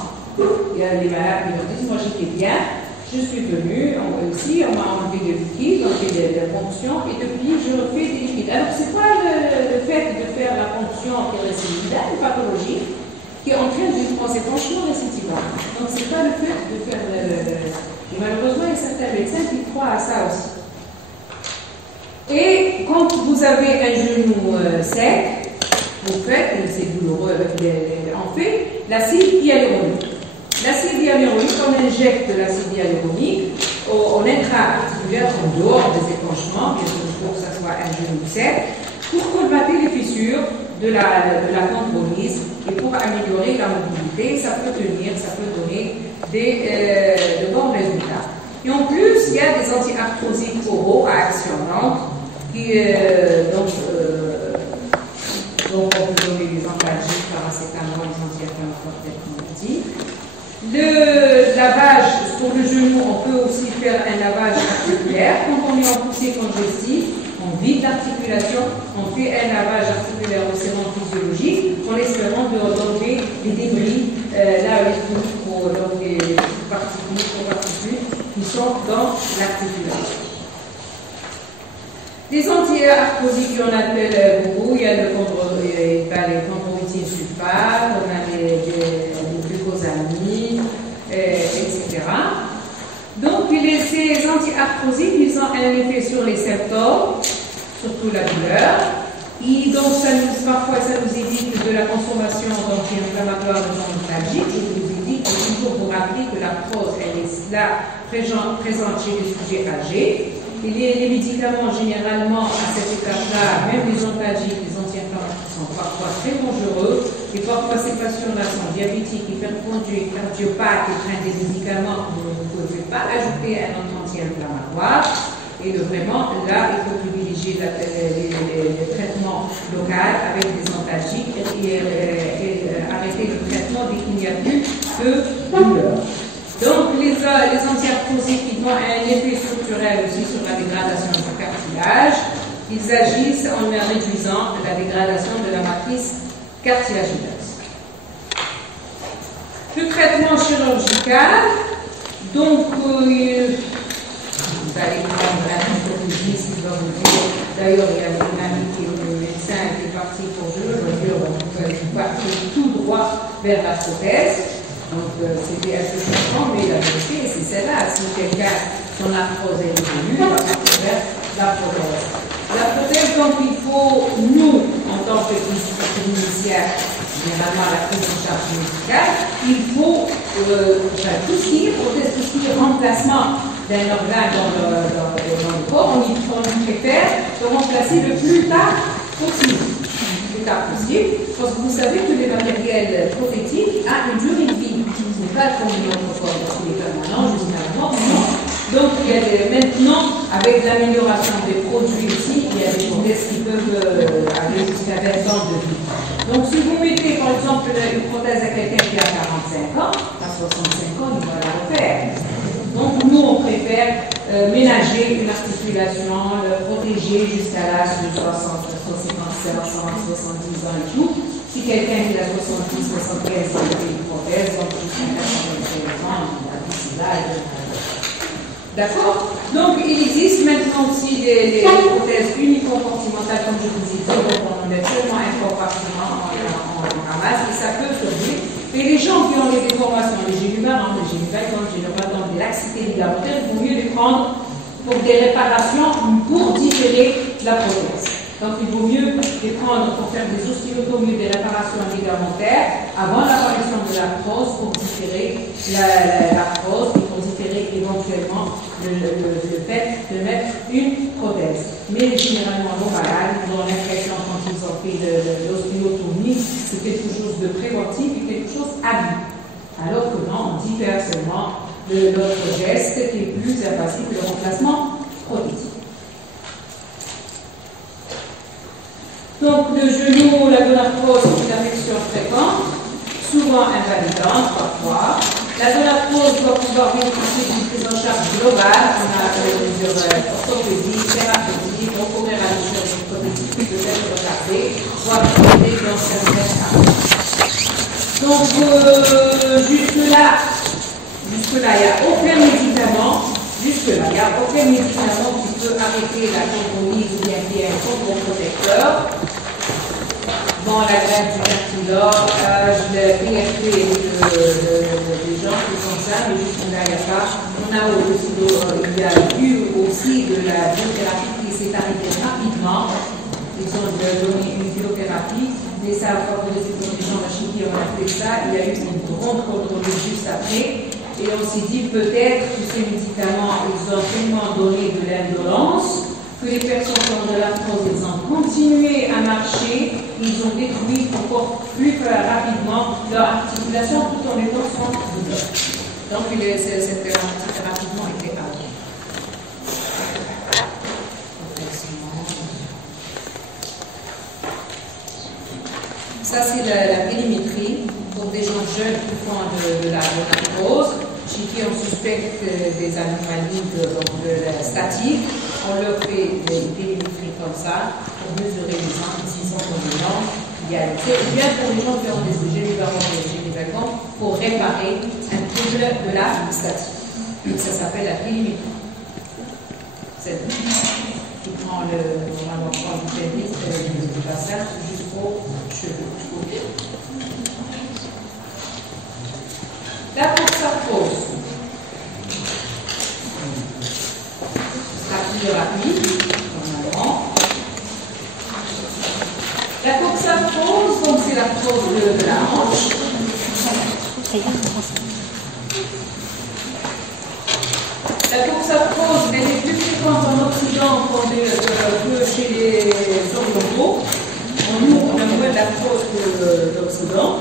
Il y a des malades qui nous disent, moi j'étais bien, je suis venue, ici, on m'a enlevé des liquides, on fait des ponctions, et depuis je refais des liquides. Alors c'est pas le fait de faire la ponction qui est récidivaire, une pathologie, qui entraîne une épanchement récidivaire. Donc c'est pas le fait de faire et malheureusement, il y a certains médecins qui croient à ça aussi. Et quand vous avez un genou sec, vous faites, c'est douloureux avec en fait, l'acide hyaluronique. L'acide hyaluronique, on injecte l'acide hyaluronique en intra-articulaire, en dehors des épanchements, bien sûr, pour que ce soit un genou sec, pour colmater les fissures de la chondrolyse et pour améliorer la mobilité. Ça peut tenir, ça peut donner de bons résultats. Et en plus, il y a des anti-arthrosiques oraux à action lente qui, donc on peut donner des antalgiques, paracétamol, des anti-inflammatoires tels qu'on l'a dit. Le lavage sur le genou, on peut aussi faire un lavage articulaire. Quand on est en poussée congestive, on vide l'articulation, on fait un lavage articulaire au sérum physiologique en espérant d'enlever les débris, là, les particules qui sont dans l'articulation. Les anti-arthrosiques, il y en a beaucoup. Il y a les chondroïtine sulfate, on a les glucosamines, etc. Donc, ces anti-arthrosiques, ils ont un effet sur les symptômes, surtout la douleur. Et donc, parfois, ça nous évite de la consommation d'anti-inflammatoires de nostalgiques. Et nous évite de toujours vous rappeler que l'arthrose, elle est là présente chez les sujets âgés. Et les médicaments, généralement, à cet état-là, même les antalgiques, les anti-inflammatoires, sont parfois très dangereux. Et parfois, ces patients-là sont diabétiques, hypertendus, cardiopathes, et prennent des médicaments que vous ne pouvez pas ajouter un anti-inflammatoire. Et vraiment, là, il faut privilégier les traitements locaux avec des antalgiques et arrêter le traitement dès qu'il n'y a plus de douleur. Donc, les anti-arthrosiques, ils ont un effet structurel aussi sur la dégradation du cartilage. Ils agissent en réduisant la dégradation de la matrice cartilagineuse. Le traitement chirurgical, donc, vous allez prendre un orthopédiste qui va vous dire, d'ailleurs, il y a une amie qui est le médecin qui est parti pour je veux dire, vous partez tout droit vers la prothèse. Donc, c'était assez choquant, mais la vérité, c'est celle-là. Si quelqu'un, son arthrose est devenue, il va faire la prothèse. La prothèse, donc, il faut, nous, en tant que cliniciens, généralement la prise en charge médicale, il faut tout ce qui est prothèse, tout ce qui est remplacement d'un organe dans le corps, on préfère le remplacer le plus tard possible. Parce que vous savez que le matériel prothétique a une durée de vie. Ce n'est pas comme notre corps, il est permanent jusqu'à la mort. Donc, il y a maintenant, avec l'amélioration des produits aussi, il y a des prothèses qui peuvent aller jusqu'à 20 ans de vie. Donc, si vous mettez par exemple une prothèse à quelqu'un qui a 45 ans, à 65 ans, il va la refaire. Donc, nous, on préfère ménager une articulation, le protéger jusqu'à l'âge de 60, 57, 70 ans et tout. Si quelqu'un qui a 70, 75 ans, il fait une prothèse, donc jusqu'à 95 ans, il a d'ici là. D'accord? Donc, il existe maintenant aussi des prothèses unicompartimentales, comme je vous ai dit, donc on en a tellement un compartiment en ramasse, et ça peut survivre. Et les gens qui ont des déformations, les gélumaires, les gélumaires, des laxités ligamentaires, il vaut mieux les prendre pour des réparations, pour différer la prothèse. Donc, il vaut mieux les prendre pour faire des ostéotomies, des réparations ligamentaires avant l'apparition de l'arthrose, pour différer l'arthrose et pour différer ont fait l'ostéotomie, c'est quelque chose de préventif et quelque chose à vie. Alors que non, on diffère seulement de notre geste qui est plus invasif que le remplacement prothétique. Donc, le genou, la gonarthrose, c'est une affection fréquente, souvent invalidante parfois. La gonarthrose doit pouvoir bénéficier d'une prise en charge globale. On a des orthopédie, thérapeutique, donc on est à la chirurgie prothétique peut-être retardée, voire traitée dans certains cas. Donc, jusque-là, il n'y a aucun médicament. Jusque-là, il n'y a aucun médicament qui peut arrêter la chondrolyse ou bien qui est un chondroprotecteur. Bon, la greffe du cartilage, le PFP des gens qui font ça, mais jusque-là, il n'y a pas. On a aussi, il y a eu aussi de la biothérapie qui s'est arrêtée rapidement. Ils ont donné une biothérapie, mais ça a favorisé pour les gens de la chimie, on a fait ça. Il y a eu une grande chondrolyse juste après. Et on s'est dit peut-être que ces médicaments, ils ont tellement donné de l'indolence que les personnes qui ont de l'arthrose, ils ont continué à marcher, ils ont détruit encore plus rapidement leur articulation tout en étant sans douleur. Donc cette thérapie rapidement était arrêtée. Ça c'est la périmétrie pour des gens jeunes qui font de l'arthrose. Chez qui on suspecte des anomalies de la statique, on leur fait des périmétries comme ça pour mesurer les angles. S'ils sont comme des gens, c'est bien pour les gens qui ont des généralement pour réparer un trouble de la statique. Ça s'appelle la périmétrie. C'est qui prend normalement du pénis du bassin jusqu'aux cheveux. La coxarthrose, c'est la plus rapide, normalement. La coxarthrose, donc c'est l'arthrose de la hanche. La coxarthrose, elle est plus fréquente en Occident que chez les Orientaux. Nous, on a moins d'arthrose que l'Occident.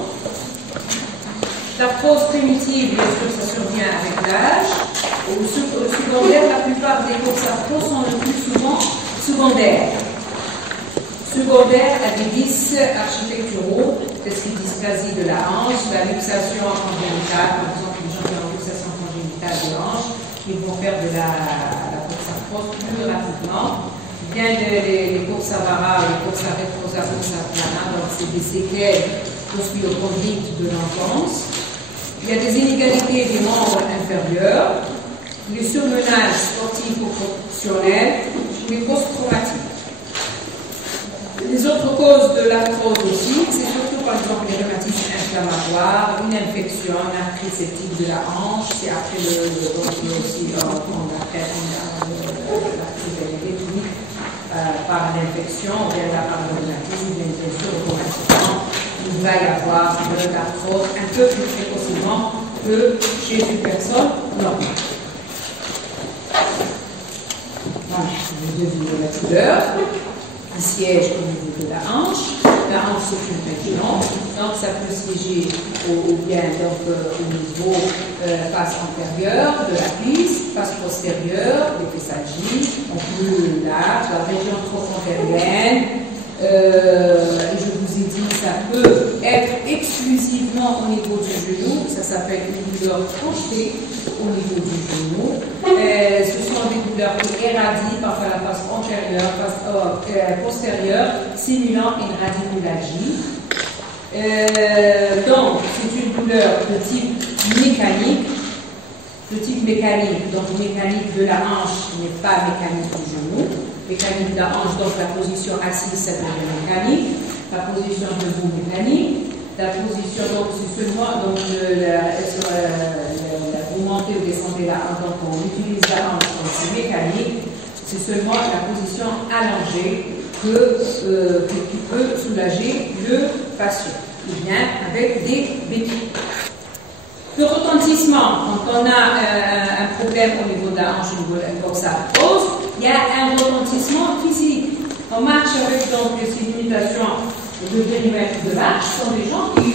L'arthrose primitive, bien sûr, ça survient avec l'âge. Au secondaire, la plupart des coxarthroses sont le plus souvent secondaires. Secondaires à des vices architecturaux, tels que dysplasie de la hanche, la luxation congénitale, par exemple, les gens qui ont luxation congénitale de hanche, ils vont faire de la coxarthrose plus rapidement. Bien les coxavaras, les coxaretrosa, coxaplana, donc c'est des séquelles ostéochondriques de l'enfance. Il y a des inégalités des membres inférieurs, les surmenages sportifs ou professionnels, les post-traumatiques. Les autres causes de l'arthrose aussi, c'est surtout par exemple les rhumatismes inflammatoires, une infection, un arthrite septique de la hanche, c'est après aussi quand l'arthrite est détruite par l'infection, ou bien par le rhumatisme, bien sûr automatiquement. Il va y avoir de l'arthrose un peu plus précocement que chez une personne normale. Donc, vous devinez la couleur, qui siège au niveau de la hanche. La hanche, c'est une région, donc ça peut siéger au bien donc, au niveau face antérieure de la cuisse, face postérieure, des fessages, donc plus large, la région trophantérienne. Je vous ai dit, ça peut être exclusivement au niveau du genou, ça s'appelle une douleur projetée au niveau du genou. Ce sont des douleurs qui irradient parfois la face antérieure, face postérieure, simulant une radiculalgie. Donc, c'est une douleur de type mécanique. Donc mécanique de la hanche n'est pas mécanique du genou. Mécanique de la hanche, donc la position assise, ça devient mécanique. La position debout, mécanique. La position, donc, c'est seulement, donc, vous montez ou descendez la hanche, donc on utilise la hanche, donc c'est mécanique. C'est seulement la position allongée qui peut soulager le patient. Ou bien avec des béquilles. Le retentissement, quand on a un problème au niveau de la hanche, au niveau de la coxarthrose, il y a un retentissement physique. Quand On marche avec donc ces limitations de périmètre de marche. Ce sont des gens qui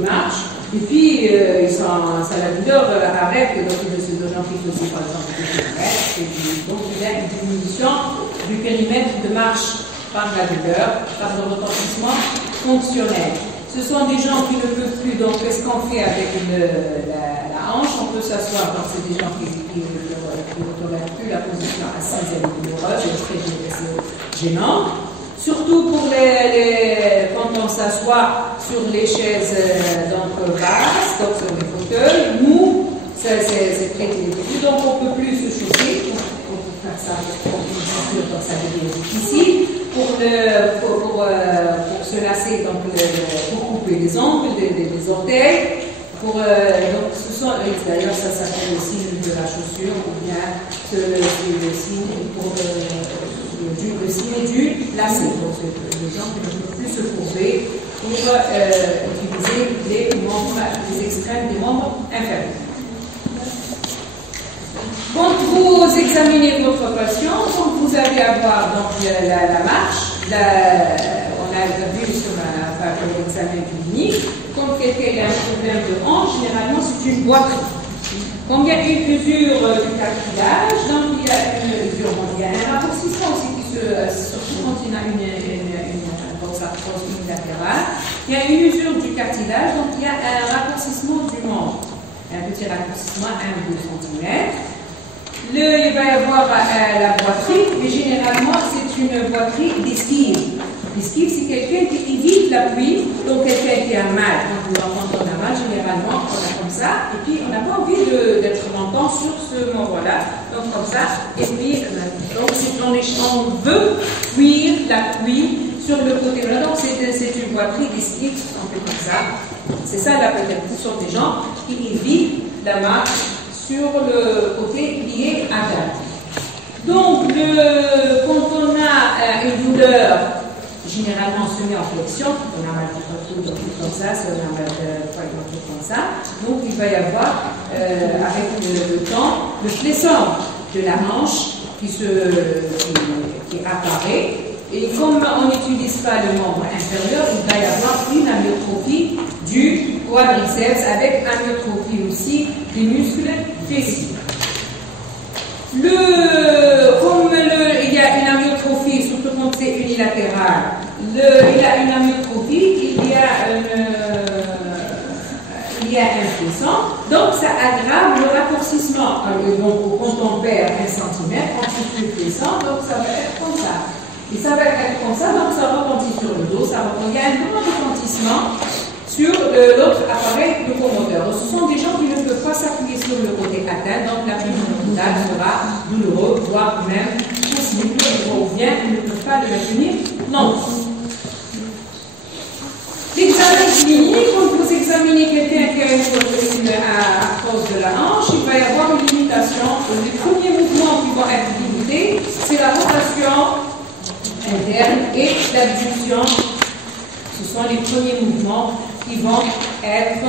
marchent et puis ça la douleur arrête, donc c'est des gens qui font par exemple des kilomètres, et puis, donc il y a une diminution du périmètre de marche par la douleur, par le retentissement fonctionnel. Ce sont des gens qui ne peuvent plus, donc qu'est-ce qu'on fait avec la hanche? On peut s'asseoir, donc c'est des gens qui ne tolèrent plus la position assise et douloureuse, c'est gênant. Surtout pour quand on s'assoit sur les chaises basses, donc sur les fauteuils, mous, c'est très difficile, donc on ne peut plus se chauffer. Pour faire ça, donc ça devient difficile. Pour se lasser, donc pour couper les ongles, les orteils. Donc ce sont, d'ailleurs ça s'appelle le signe de la chaussure, ou bien le signe du lacet. Donc c'est les gens qui ne peuvent plus se courber pour utiliser les extrêmes des membres inférieurs. Quand vous examinez votre patient, donc vous allez avoir donc la marche, on a vu sur l'examen clinique, comme quelqu'un a un problème de hanche, généralement c'est une boiterie. Quand il y a une usure du cartilage, donc il y a une usure, il y a un raccourcissement aussi qui surtout quand il y a une arthrose unilatérale, il y a une usure du cartilage, donc il y a un raccourcissement du membre, un petit raccourcissement 1 ou 2 cm. Il va y avoir la boiterie, mais généralement c'est une boiterie d'esquive. L'esquive, c'est quelqu'un qui évite l'appui, donc quelqu'un qui a mal. Quand on a mal, généralement, on a comme ça, et puis on n'a pas envie d'être longtemps sur ce membre-là, donc comme ça, et puis donc on veut fuir l'appui sur le côté. Donc c'est une boiterie d'esquive, on fait comme ça. C'est ça la peut-être. Ce sont des gens qui évitent la marche sur le côté lié à l'âme. Donc, quand on a une douleur, généralement on se met en flexion, on a mal de comme ça, si on a mal de comme ça. Donc, il va y avoir, avec le temps, le fléchon de la hanche qui apparaît. Et comme on n'utilise pas le membre inférieur, il va y avoir une amyotrophie du quadriceps avec amyotrophie aussi des muscles fessiers. Comme il y a une amyotrophie, surtout quand c'est unilatéral, il y a une amyotrophie, il y a un fléchon, donc ça aggrave le raccourcissement. Donc quand on perd 1 cm, on se le fléchon, donc ça va être comme ça. Et ça va être comme ça, donc ça retentit sur le dos, il y a un grand retentissement sur l'autre appareil locomoteur. Ce sont des gens qui ne peuvent pas s'appuyer sur le côté atteint, donc l'appui frontal sera douloureux, voire même possible, ou bien ils ne peuvent pas le maintenir non. L'examen clinique, quand vous examinez quelqu'un qui a une arthrose de la hanche, il va y avoir une limitation. Les premiers mouvements qui vont être limités, c'est la rotation interne et l'abduction. Ce sont les premiers mouvements qui vont être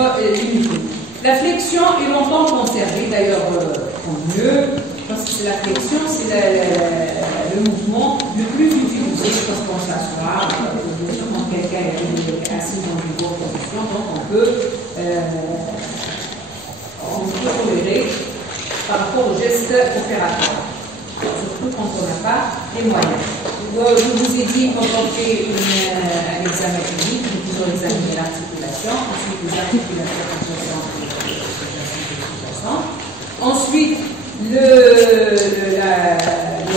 limités. La flexion est longtemps conservée, d'ailleurs tant mieux, parce que la flexion, c'est le mouvement le plus utilisé lorsqu'on s'assoit. Bien sûr, quand quelqu'un est assis dans une bonne position, donc on peut tolérer par rapport au geste opératoire, surtout quand on n'a pas les moyens. Je vous ai dit, quand on fait un examen clinique, nous pouvons examiner l'articulation, ensuite les articulations adjacentes. Ensuite, le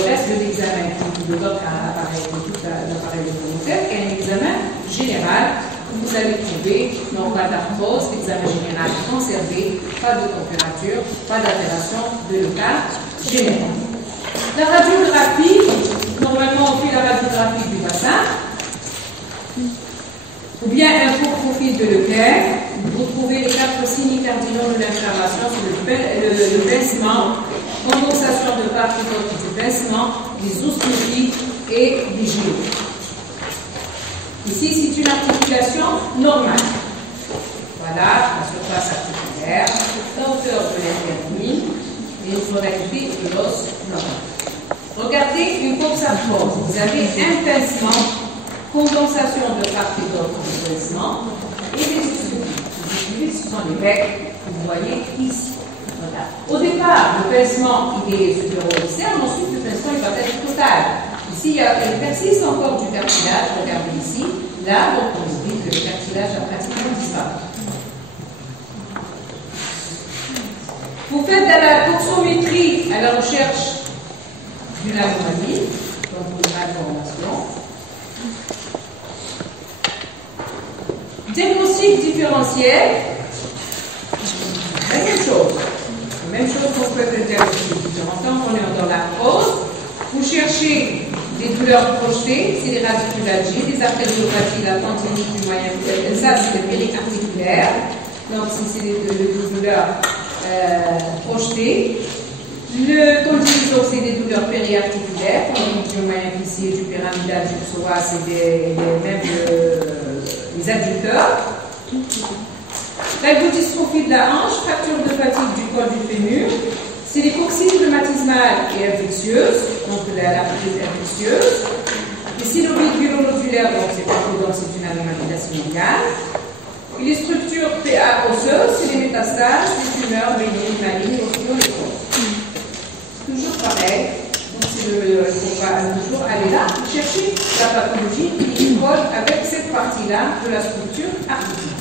reste de l'examen, de l'autre appareil, de tout l'appareil locomoteur, est un examen général où vous allez trouver non pas d'arthrose, l'examen général conservé, pas de température, pas d'altération de l'état général. La radiographie, normalement on fait la radiographie du bassin, ou bien un court profil de l'œdème. Vous trouvez les 4 signes cardinaux de l'inflammation sur le baissement, condensation de part et d'autre du baissement, des osmotiques et des géos. Ici, c'est une articulation normale. Voilà la surface articulaire, la hauteur de l'intermine et une floralité de l'os normal. Regardez une coxarthrose. vous avez un pincement, condensation de part et d'autre du pincement, et des extrusions. Ce sont les becs que vous voyez ici. Voilà. Au départ, le pincement il est supérieur-externe, ensuite le pincement il va être total. Ici, il persiste encore du cartilage, regardez ici. Là, donc, on dit que le cartilage a pratiquement disparu. Vous faites de la toxométrie à la recherche d'une anomalie, donc une malformation. Diagnostic différentiel, la même chose. La même chose qu'on peut faire le diagnostic différentiel, on est dans l'arthrose. Vous cherchez des douleurs projetées, c'est des radiculagées, des artériopathies, la tendinite du moyen, ça c'est le périarticulaire. Donc si c'est des douleurs projetées. Le tendinite, c'est des douleurs périarticulaires, tendinite du moyen épicier, du pyramidal, du psoas, c'est même les adducteurs. L'algodystrophie de la hanche, fracture de fatigue du col du fémur. C'est l'hypoxie rhumatismale et infectieuse, donc la prise infectieuse. Les synovites vilo-nodulaires, donc c'est une anomalie locale. Et les structures PA osseuses, c'est les métastases, les tumeurs, bénignes, malignes, ostéonécroses. Toujours pareil, donc il faut pas toujours aller là, chercher la pathologie qui colle avec cette partie-là de la structure articulaire.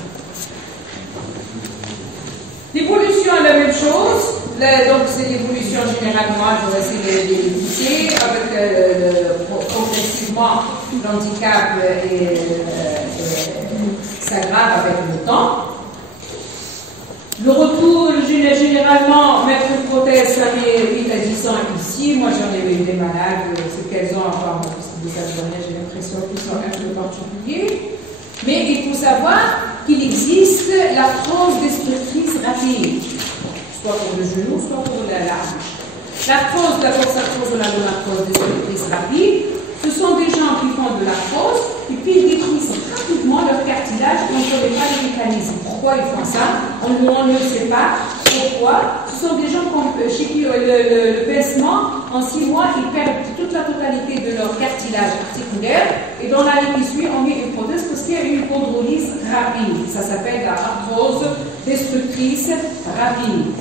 L'évolution est la même chose. Donc c'est l'évolution générale, moi je vais essayer de l'éviter avec progressivement l'handicap s'aggrave avec le temps. Le retour, généralement, mettre une prothèse, ça met 8 à 10 ans ici. Moi j'en ai eu des malades, c'est qu'elles ont encore, de cette journée, j'ai l'impression qu'ils sont un peu particuliers. Mais il faut savoir qu'il existe l'arthrose destructrice rapide. Soit pour le genou, soit pour la hanche. L'arthrose, la corsarthrose ou la non-arthrose destructrice rapide, ce sont des gens qui font de l'arthrose et puis ils détruisent rapidement leur cartilage et on ne connaît pas le mécanisme. Pourquoi ils font ça? On ne sait pas. Pourquoi? Ce sont des gens chez qui le pincement, en 6 mois, ils perdent toute la totalité de leur cartilage articulaire et dans l'année qui suit, on met une prothèse parce qu'il y a une chondrolyse rapide. Ça s'appelle la arthrose destructrice rapide.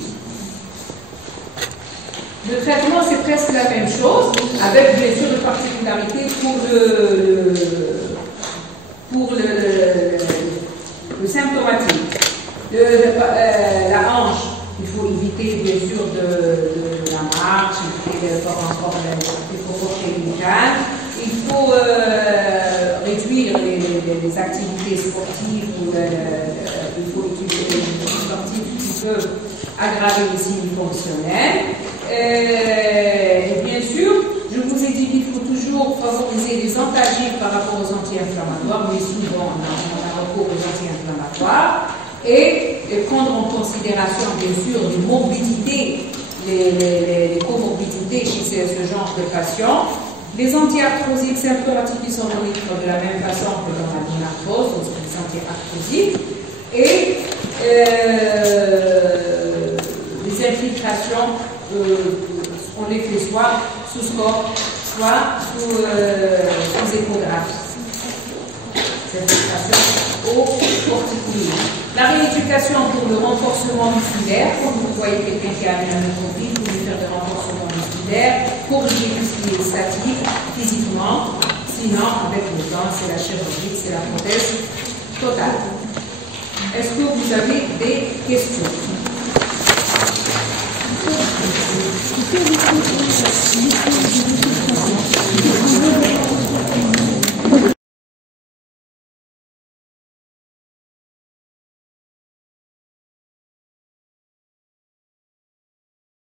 Le traitement, c'est presque la même chose, avec bien sûr une particularité pour le symptomatique. La hanche, il faut éviter bien sûr de la marche, il faut porter une canne, il faut réduire les activités sportives, il faut utiliser des activités sportives qui peuvent aggraver les signes fonctionnels. Et bien sûr, je vous ai dit qu'il faut toujours favoriser les antalgiques par rapport aux anti-inflammatoires, mais souvent on a recours aux anti-inflammatoires, et prendre en considération bien sûr les morbidités, les comorbidités chez ce genre de patients. Les anti-arthrosiques symptomatiques qui sont donnés de la même façon que dans la non-arthrose, donc les anti-arthrosiques, et les infiltrations. On les fait soit sous scope, soit sous échographie. Infiltration au corticoïde. La rééducation pour le renforcement musculaire, comme vous voyez quelqu'un qui a une atrophie, vous pouvez faire des renforcements musculaires, corriger tout ce qui est statique, physiquement. Sinon, avec le temps, c'est la chirurgie, c'est la prothèse totale. Est-ce que vous avez des questions?